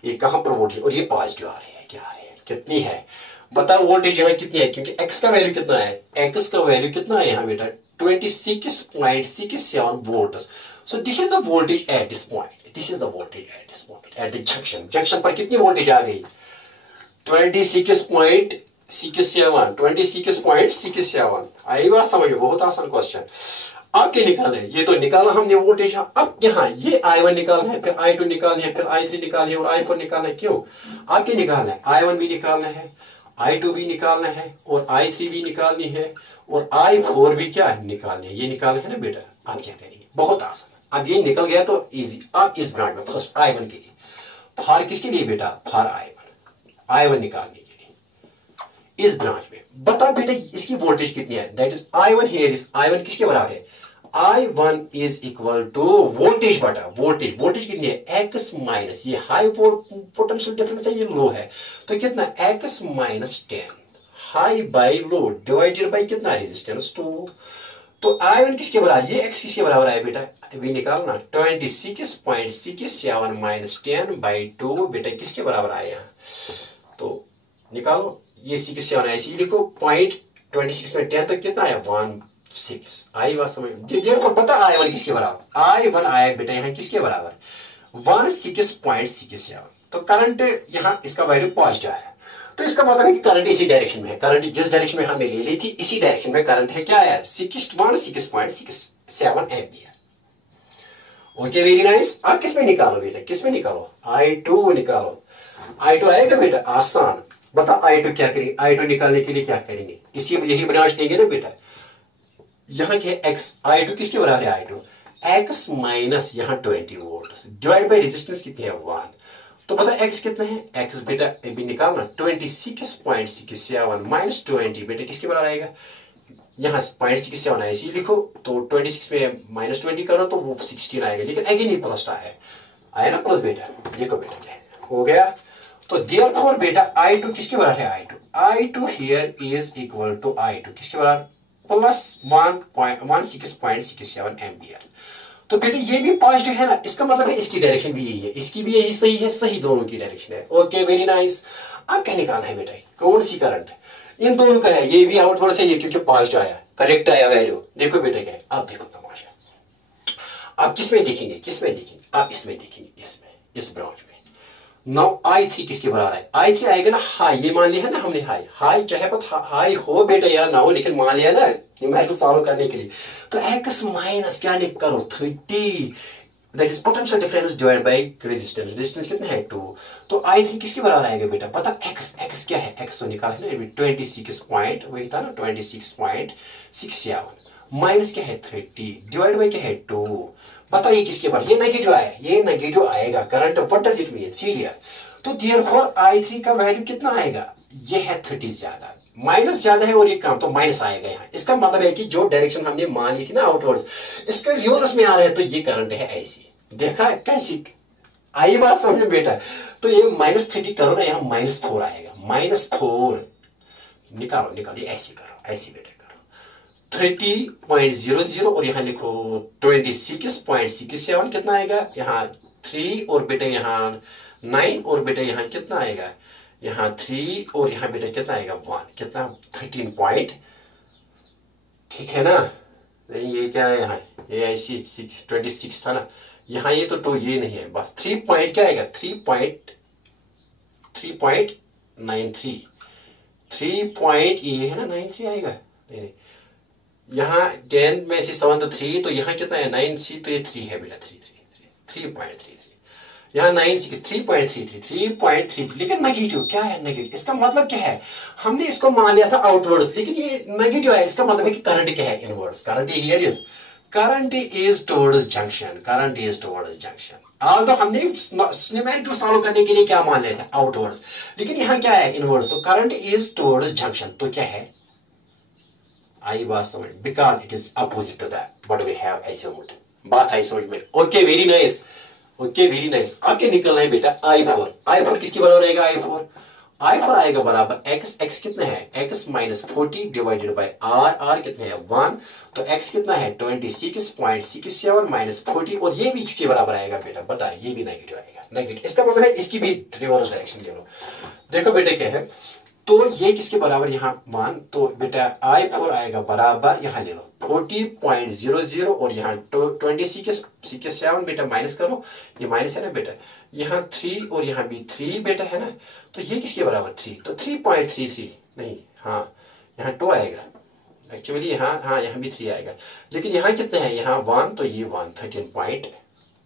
ये कहां पर वोल्टेज, और ये पॉजिटिव आ रही है, क्या आ रही है, कितनी है बताओ? वोल्टेज यहाँ कितनी है? क्योंकि x का वैल्यू कितना है? x का वैल्यू कितना है यहाँ बेटा? 26.67 volts। So this is the voltage at this point. This is the voltage at this point at the junction. Junction पर कितनी वोल्टेज आ गई? 26.67। आई बात समझो, बहुत आसान क्वेश्चन। अब क्या निकालना है? ये तो निकाला हमने वोल्टेज। अब यहाँ ये I1 निकालना है, फिर I2 निकालना है, फिर I3 निकालना है और I4 निकालना है। क्यों? अब क्या निकालना है? I1 भी निकालना है, I2 भी निकालना है, और I3 भी निकालनी है, और I4 भी क्या निकालनी है? ये निकालना है ना बेटा। आप क्या करेंगे? बहुत आसान, अब ये निकल गया तो इजी। अब इस ब्रांच में फर्स्ट I1 के लिए, फॉर किसके लिए बेटा, फॉर I1 निकालने के लिए इस ब्रांच में। बता बेटा इसकी वोल्टेज कितनी है, that is I1 here is I1 किसके बराबर है, I1 is equal to voltage बटा वोल्टेज, वोल्टेज कितनी है x माइनस, ये हाई पोटेंशियल डिफरेंस है, ये लो है, तो कितना x minus 10 high by low divided by कितना रेजिस्टेंस 2। तो I1 किसके बराबर, ये x किसके बराबर है बेटा, अभी निकालना 26.67 माइनस 10 बाई 2 बेटा किसके बराबर आया यहाँ, तो निकालो, ये 67 है, इसी लिखो 0.26 में 10 तो कितना है 16 आई बात समझ। देखो पता I1 किसके बराबर, I1 आया बेटा यहाँ किसके बराबर 16.67, तो करंट यहाँ इसका वैल्यू पॉजिटिव है, तो इसका मतलब है कि करंट इसी डायरेक्शन में है, करंट जिस डायरेक्शन में हमने ले ली थी इसी डायरेक्शन में करंट है, क्या है 16.67 एम्पियर। Okay very nice. अब किसमें निकालो बेटा, किसमें निकालो, I2 निकालो। I2 आएगा बेटा आसान, बता I2 क्या करेंगे, I2 निकालने के लिए क्या करेंगे, इसी यही ब्रांच लेंगे ना बेटा, यहाँ के x I2 किसके बराबर है, I2 x माइनस यहाँ 20 वोल्ट डिवाइड बाई रेजिस्टेंस कितनी है 1, तो पता x कितना है, x बेटा अभी निकालना 26.67 माइनस 20 बेटा किसके बराबर आएगा, यहाँ 0.67 है इसी लिखो, तो 26 में माइनस 20 करो तो वो 16 आएगा, लेकिन अगेन ये प्लस आया ना प्लस बेटा, देखो बेटा क्या है हो गया। तो देयरफॉर बेटा I2 किसके बराबर है, I2 here is equal to I2 किसके बराबर प्लस 16.67 एम्पियर। तो बेटा ये भी पॉजिटिव है ना, इसका मतलब है इसकी डायरेक्शन भी यही है, इसकी भी यही सही है, सही दोनों की डायरेक्शन है। Okay very nice. अब क्या निकालना है बेटा, कौन सी करंट, इन दोनों का है, ये भी आउटवर्ड से ये क्योंकि पॉजिटिव आया, करेक्ट आया वैल्यू, देखो बेटा क्या है, अब देखो तमाशा, अब किसमें देखेंगे, किसमें देखेंगे, अब इसमें देखेंगे, इसमें इस ब्रांच में। नाउ I3 किसके बराबर है, I3 आएगा ना हाई, ये मान लिया है ना हमने हाई, हाई चाहे पता हाई हो बेटा या ना हो, लेकिन मान लिया ना न्यूमेरिकल सॉल्व करने के लिए, तो x माइनस क्या लिख करो 30, that is potential difference divide by resistance, resistance कितना है 2, तो I3 किसके बराबर आएगा बेटा, पता x क्या है, x तो निकाला है ना 26 पॉइंट, वही था ना 26.67 माइनस क्या है 30 डिवाइड बाय क्या है 2, पता ये किसके बारे, ये नेगेटिव आया, ये नेगेटिव आएगा current, what does it mean serious. तो देयरफॉर I3 का वैल्यू कितना आएगा, ये है 30 ज्यादा, माइनस ज्यादा है और ये कम, तो माइनस आएगा यहाँ, इसका मतलब है कि जो डायरेक्शन हमने मान ली थी ना आउटवर्ड्स, इसका रिवर्स में आ रहा है, तो ये करंट है ऐसी, देखा कैसी आई बात समझ बेटा। तो ये -30 करो ना, यहाँ -4 आएगा, -4 निकालो निकालो, ऐसी करो, ऐसी बेटा 30.00 और यहाँ लिखो 26.67 कितना आएगा, यहाँ 3 और बेटा यहाँ 9 और बेटा यहाँ कितना आएगा, यहाँ 3 और यहाँ बेटा कितना आएगा 1, कितना 13 पॉइंट, ठीक है ना, नहीं ये क्या है यहाँ, ये ऐसी 26 था ना, यहाँ ये तो 2 ये नहीं है, बस 3 पॉइंट क्या आएगा 3.93 3 पॉइंट ये है ना 93 आएगा, नहीं नहीं यहाँ 10 में से 7 तो 3, तो यहाँ कितना है 9C, तो ये 3 है बेटा 3.33, यहाँ 9 3.33, लेकिन नेगेटिव क्या है, नेगेटिव, इसका मतलब क्या है, हमने इसको मान लिया था आउटवर्ड्स, लेकिन ये नेगेटिव है, इसका मतलब है कि करंट क्या है inwards, current here is current is towards junction, current is towards junction, although हमने न्यूमेरिकल सॉल्व करने के लिए क्या मान लिया था आउटवर्ड्स, लेकिन यहाँ क्या है इनवर्ड्स, तो करंट इज टुवर्ड्स जंक्शन, तो क्या है आई बात समझ, because it is opposite to that what we have assumed, बात आई समझ में। Okay very nice, okay very nice. अब क्या निकलना है बेटा I4 किसके बराबर आएगा, I4 आएगा बराबर x कितना है x minus 40 divided by r कितना है 1, तो x कितना है 26.67 माइनस 40, और ये भी किसके बराबर आएगा बेटा, बताए ये भी नेगेटिव आएगा, नेगेटिव, इसका मतलब है इसकी भी रिवर्स डायरेक्शन ले लो, देखो बेटा क्या है, तो ये किसके बराबर यहाँ मान, तो बेटा I4 आएगा बराबर यहाँ ले लो 40.00 और यहाँ 26.67 बेटा माइनस करो, ये माइनस है ना बेटा, यहाँ 3 और यहाँ भी 3 बेटा है ना, तो ये किसके बराबर 3, तो 3.33 नहीं, हाँ यहाँ 2 आएगा एक्चुअली, यहाँ हाँ यहाँ भी 3 आएगा, लेकिन यहाँ कितना है यहाँ 1, तो ये 1 13 पॉइंट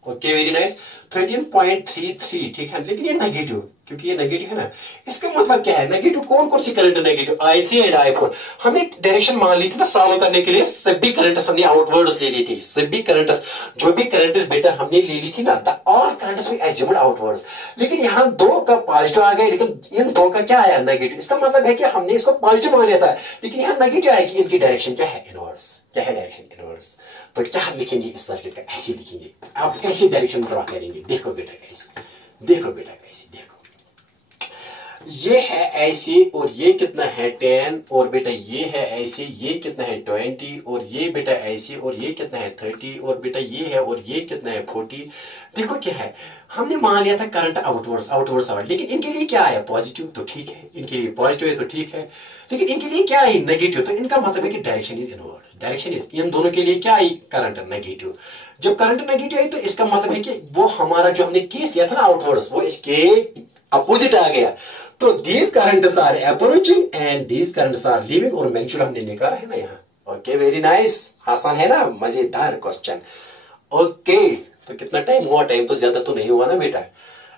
ओके वेरी नाइस 13.33 ठीक है, लेकिन ये नेगेटिव, क्योंकि ये नेगेटिव है ना, इसका मतलब क्या है, नेगेटिव कौन कौन सी current negative, I3 and I4। हमने डायरेक्शन मान ली थी ना सॉल्व करने के लिए, सभी करंट्स हमने आउटवर्ड्स ले ली थी, सभी करंट्स, जो भी करंट्स बेटा हमने ले ली थी ना, all currents we assumed outwards. लेकिन यहाँ दो का पॉजिटिव आ गए, लेकिन इन दो का क्या आया, नेगेटिव। इसका मतलब है कि हमने इसको पॉजिटिव मान लिया था, लेकिन यहाँ नेगेटिव आया कि इनकी डायरेक्शन क्या है, इनवर्स। क्या है डायरेक्शन, इनवर्स। तो क्या लिखेंगे इस सर्किट का, ऐसे लिखेंगे। आप कैसे डायरेक्शन ड्रॉ करेंगे, देखो बेटा कैसे, देखो बेटा कैसे, देखो ये है ऐसे, और ये कितना है 10, और बेटा ये है ऐसे, ये कितना है 20, और ये बेटा ऐसे, और ये कितना है 30, और बेटा ये है, और ये कितना है 40। देखो क्या है, हमने मान लिया था करंट आउटवर्ड्स आउटवर्ड्स आउट, लेकिन इनके लिए क्या आया, पॉजिटिव, तो ठीक है, इनके लिए पॉजिटिव है तो ठीक है, लेकिन इनके लिए क्या आई, नेगेटिव। तो इनका मतलब है कि direction is inward, direction is, इन दोनों के लिए क्या आई, करंट नेगेटिव। जब करंट नेगेटिव आई तो इसका मतलब है कि वो हमारा जो हमने केस लिया था ना आउटवर्ड्स, वो इसके अपोजिट आ गया। तो these currents are approaching and these currents are leaving, और मैग्नीट्यूड हमने निकाला है ना यहाँ। ओके वेरी नाइस, आसान है ना, मजेदार क्वेश्चन। ओके तो कितना टाइम हुआ, टाइम तो ज्यादा तो नहीं हुआ ना बेटा,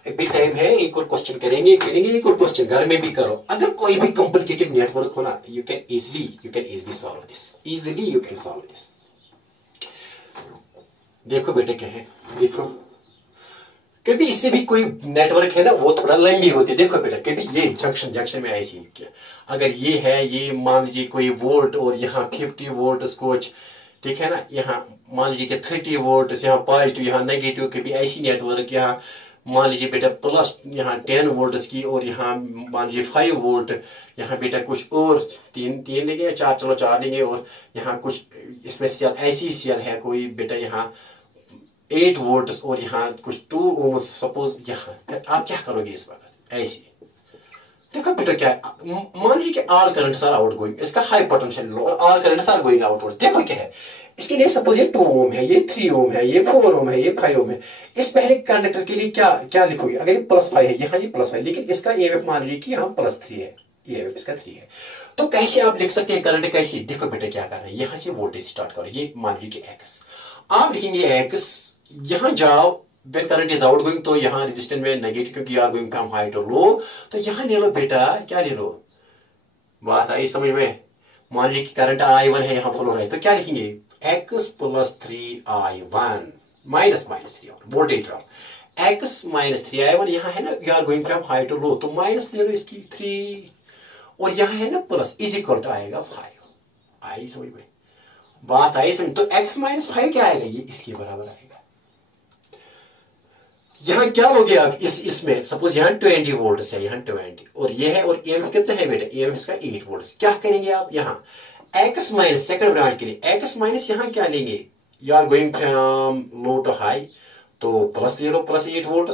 एक भी टाइम है, एक और क्वेश्चन करेंगे एक और क्वेश्चन घर में भी करो। अगर कोई भी कॉम्प्लिकेटेड नेटवर्क हो ना, you can easily solve this, easily you can solve this. देखो बेटा क्या है, देखो कभी इससे भी कोई नेटवर्क है ना, वो थोड़ा लंबी होती है। देखो बेटा कभी ये जंक्शन में ऐसी क्या, अगर ये है, ये मान लीजिए कोई वोल्ट, और यहाँ 50 वोल्ट कुछ, ठीक है ना, यहाँ मान लीजिए कि 30 वोल्ट, यहाँ पॉजिटिव, यहाँ नेगेटिव, कभी ऐसी नेटवर्क, यहाँ मान लीजिए बेटा प्लस यहाँ 10 वोल्ट की, और यहाँ मान लीजिए 5 वोल्ट, यहाँ बेटा कुछ और तीन लेंगे या चार, चलो 4 लेंगे, और यहाँ कुछ इसमें सेल, ऐसी सेल है कोई बेटा यहाँ 8 वोल्ट, और यहाँ कुछ 2 ओम सपोज, यहाँ आप क्या करोगे इस वक्त, ऐसे देखो बेटा क्या है, मान लीजिए कि our currents are outgoing, इसका हाई पोटेंशियल लो, और our currents are going outwards. देखो क्या है, इसके लिए सपोज ये 2 ओम है, ये 3 ओम है, ये 4 ओम है, ये 5 ओम है। इस पहले कंडक्टर के लिए क्या क्या लिखोगे, अगर ये +5 है, यहाँ ये +5, लेकिन इसका EMF मान लीजिए कि यहाँ +3 है, EMF इसका 3 है, तो कैसे आप लिख सकते हैं करंट, कैसे, देखो बेटा क्या कर रहे हैं, यहाँ से वोल्टेज स्टार्ट करो, ये मान लीजिए कि X, आप लिखेंगे X, यहाँ जाओ, when current is outgoing, तो यहाँ रेजिस्टेंस में नेगेटिव, क्योंकि you are going from high to low, तो यहाँ ले लो बेटा, क्या ले लो, बात आई समझ में। मान लीजिए कि करंट I1 है, यहाँ फ्लो रहा है, तो क्या लिखेंगे, X + 3I1 minus 3I1, voltage drop, X - 3I1, यहाँ है ना, you are going from high to low, तो माइनस ले लो इसकी 3, और यहाँ है ना प्लस, इज इक्वल टू आएगा 5। आई समझ में, बात आई समझ। तो X - 5 क्या आएगा, ये इसके बराबर आएगा। यहाँ क्या लोगे आप, इसमें सपोज यहाँ 20 वोल्ट है, यहाँ 20, और ये है, और EMF कितना है बेटा, EMF इसका 8 वोल्ट। क्या करेंगे आप, यहाँ X - सेकंड ब्रांच के लिए X - यहाँ क्या लेंगे, you are going from low to high, तो प्लस ले लो, +8 वोल्ट,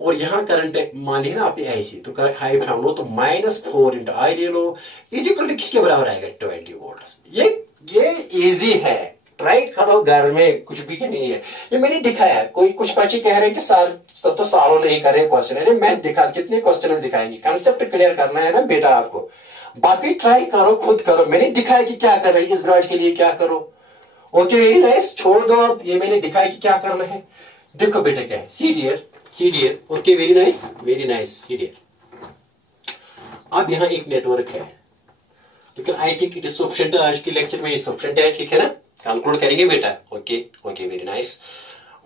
और यहाँ करंट मान लिया ना आपने ऐसे, तो हाई फ्रॉम लो, तो -4 × I ले लो, इज इक्वल टू किसके बराबर आएगा, 20 वोल्ट। ये इजी है, ट्राई करो घर में, कुछ भी नहीं है, ये मैंने दिखाया है। कोई कुछ बच्चे कह रहे हैं कि सर तो सॉल्व नहीं कर रहे क्वेश्चन, है मैं दिखा, कितने क्वेश्चन दिखाएंगे, कंसेप्ट क्लियर करना है ना बेटा आपको, बाकी ट्राई करो, खुद करो। मैंने दिखाया कि क्या कर रहे हैं, इस ब्रांच के लिए क्या करो। ओके वेरी नाइस, छोड़ दो अब, ये मैंने दिखाया कि क्या करना है। देखो बेटा क्या है, see dear, okay very nice, see dear. अब यहाँ एक नेटवर्क है, लेकिन I think it is sufficient, आज के लेक्चर में सफिशिएंट है, ठीक है ना, कंक्लूड करेंगे बेटा। Okay very nice,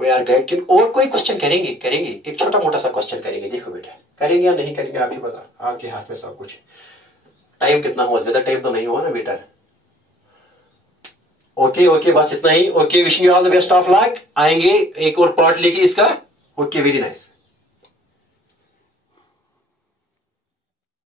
we are going, और कोई क्वेश्चन करेंगे, एक छोटा मोटा सा क्वेश्चन करेंगे। देखो बेटा करेंगे या नहीं करेंगे, आप ही बता, आपके हाथ में सब कुछ। टाइम कितना हुआ, ज्यादा टाइम तो नहीं हुआ ना बेटा। ओके बस इतना ही। Okay, wishing you all the best of luck. आएंगे एक और पार्ट लेके इसका। Okay very nice.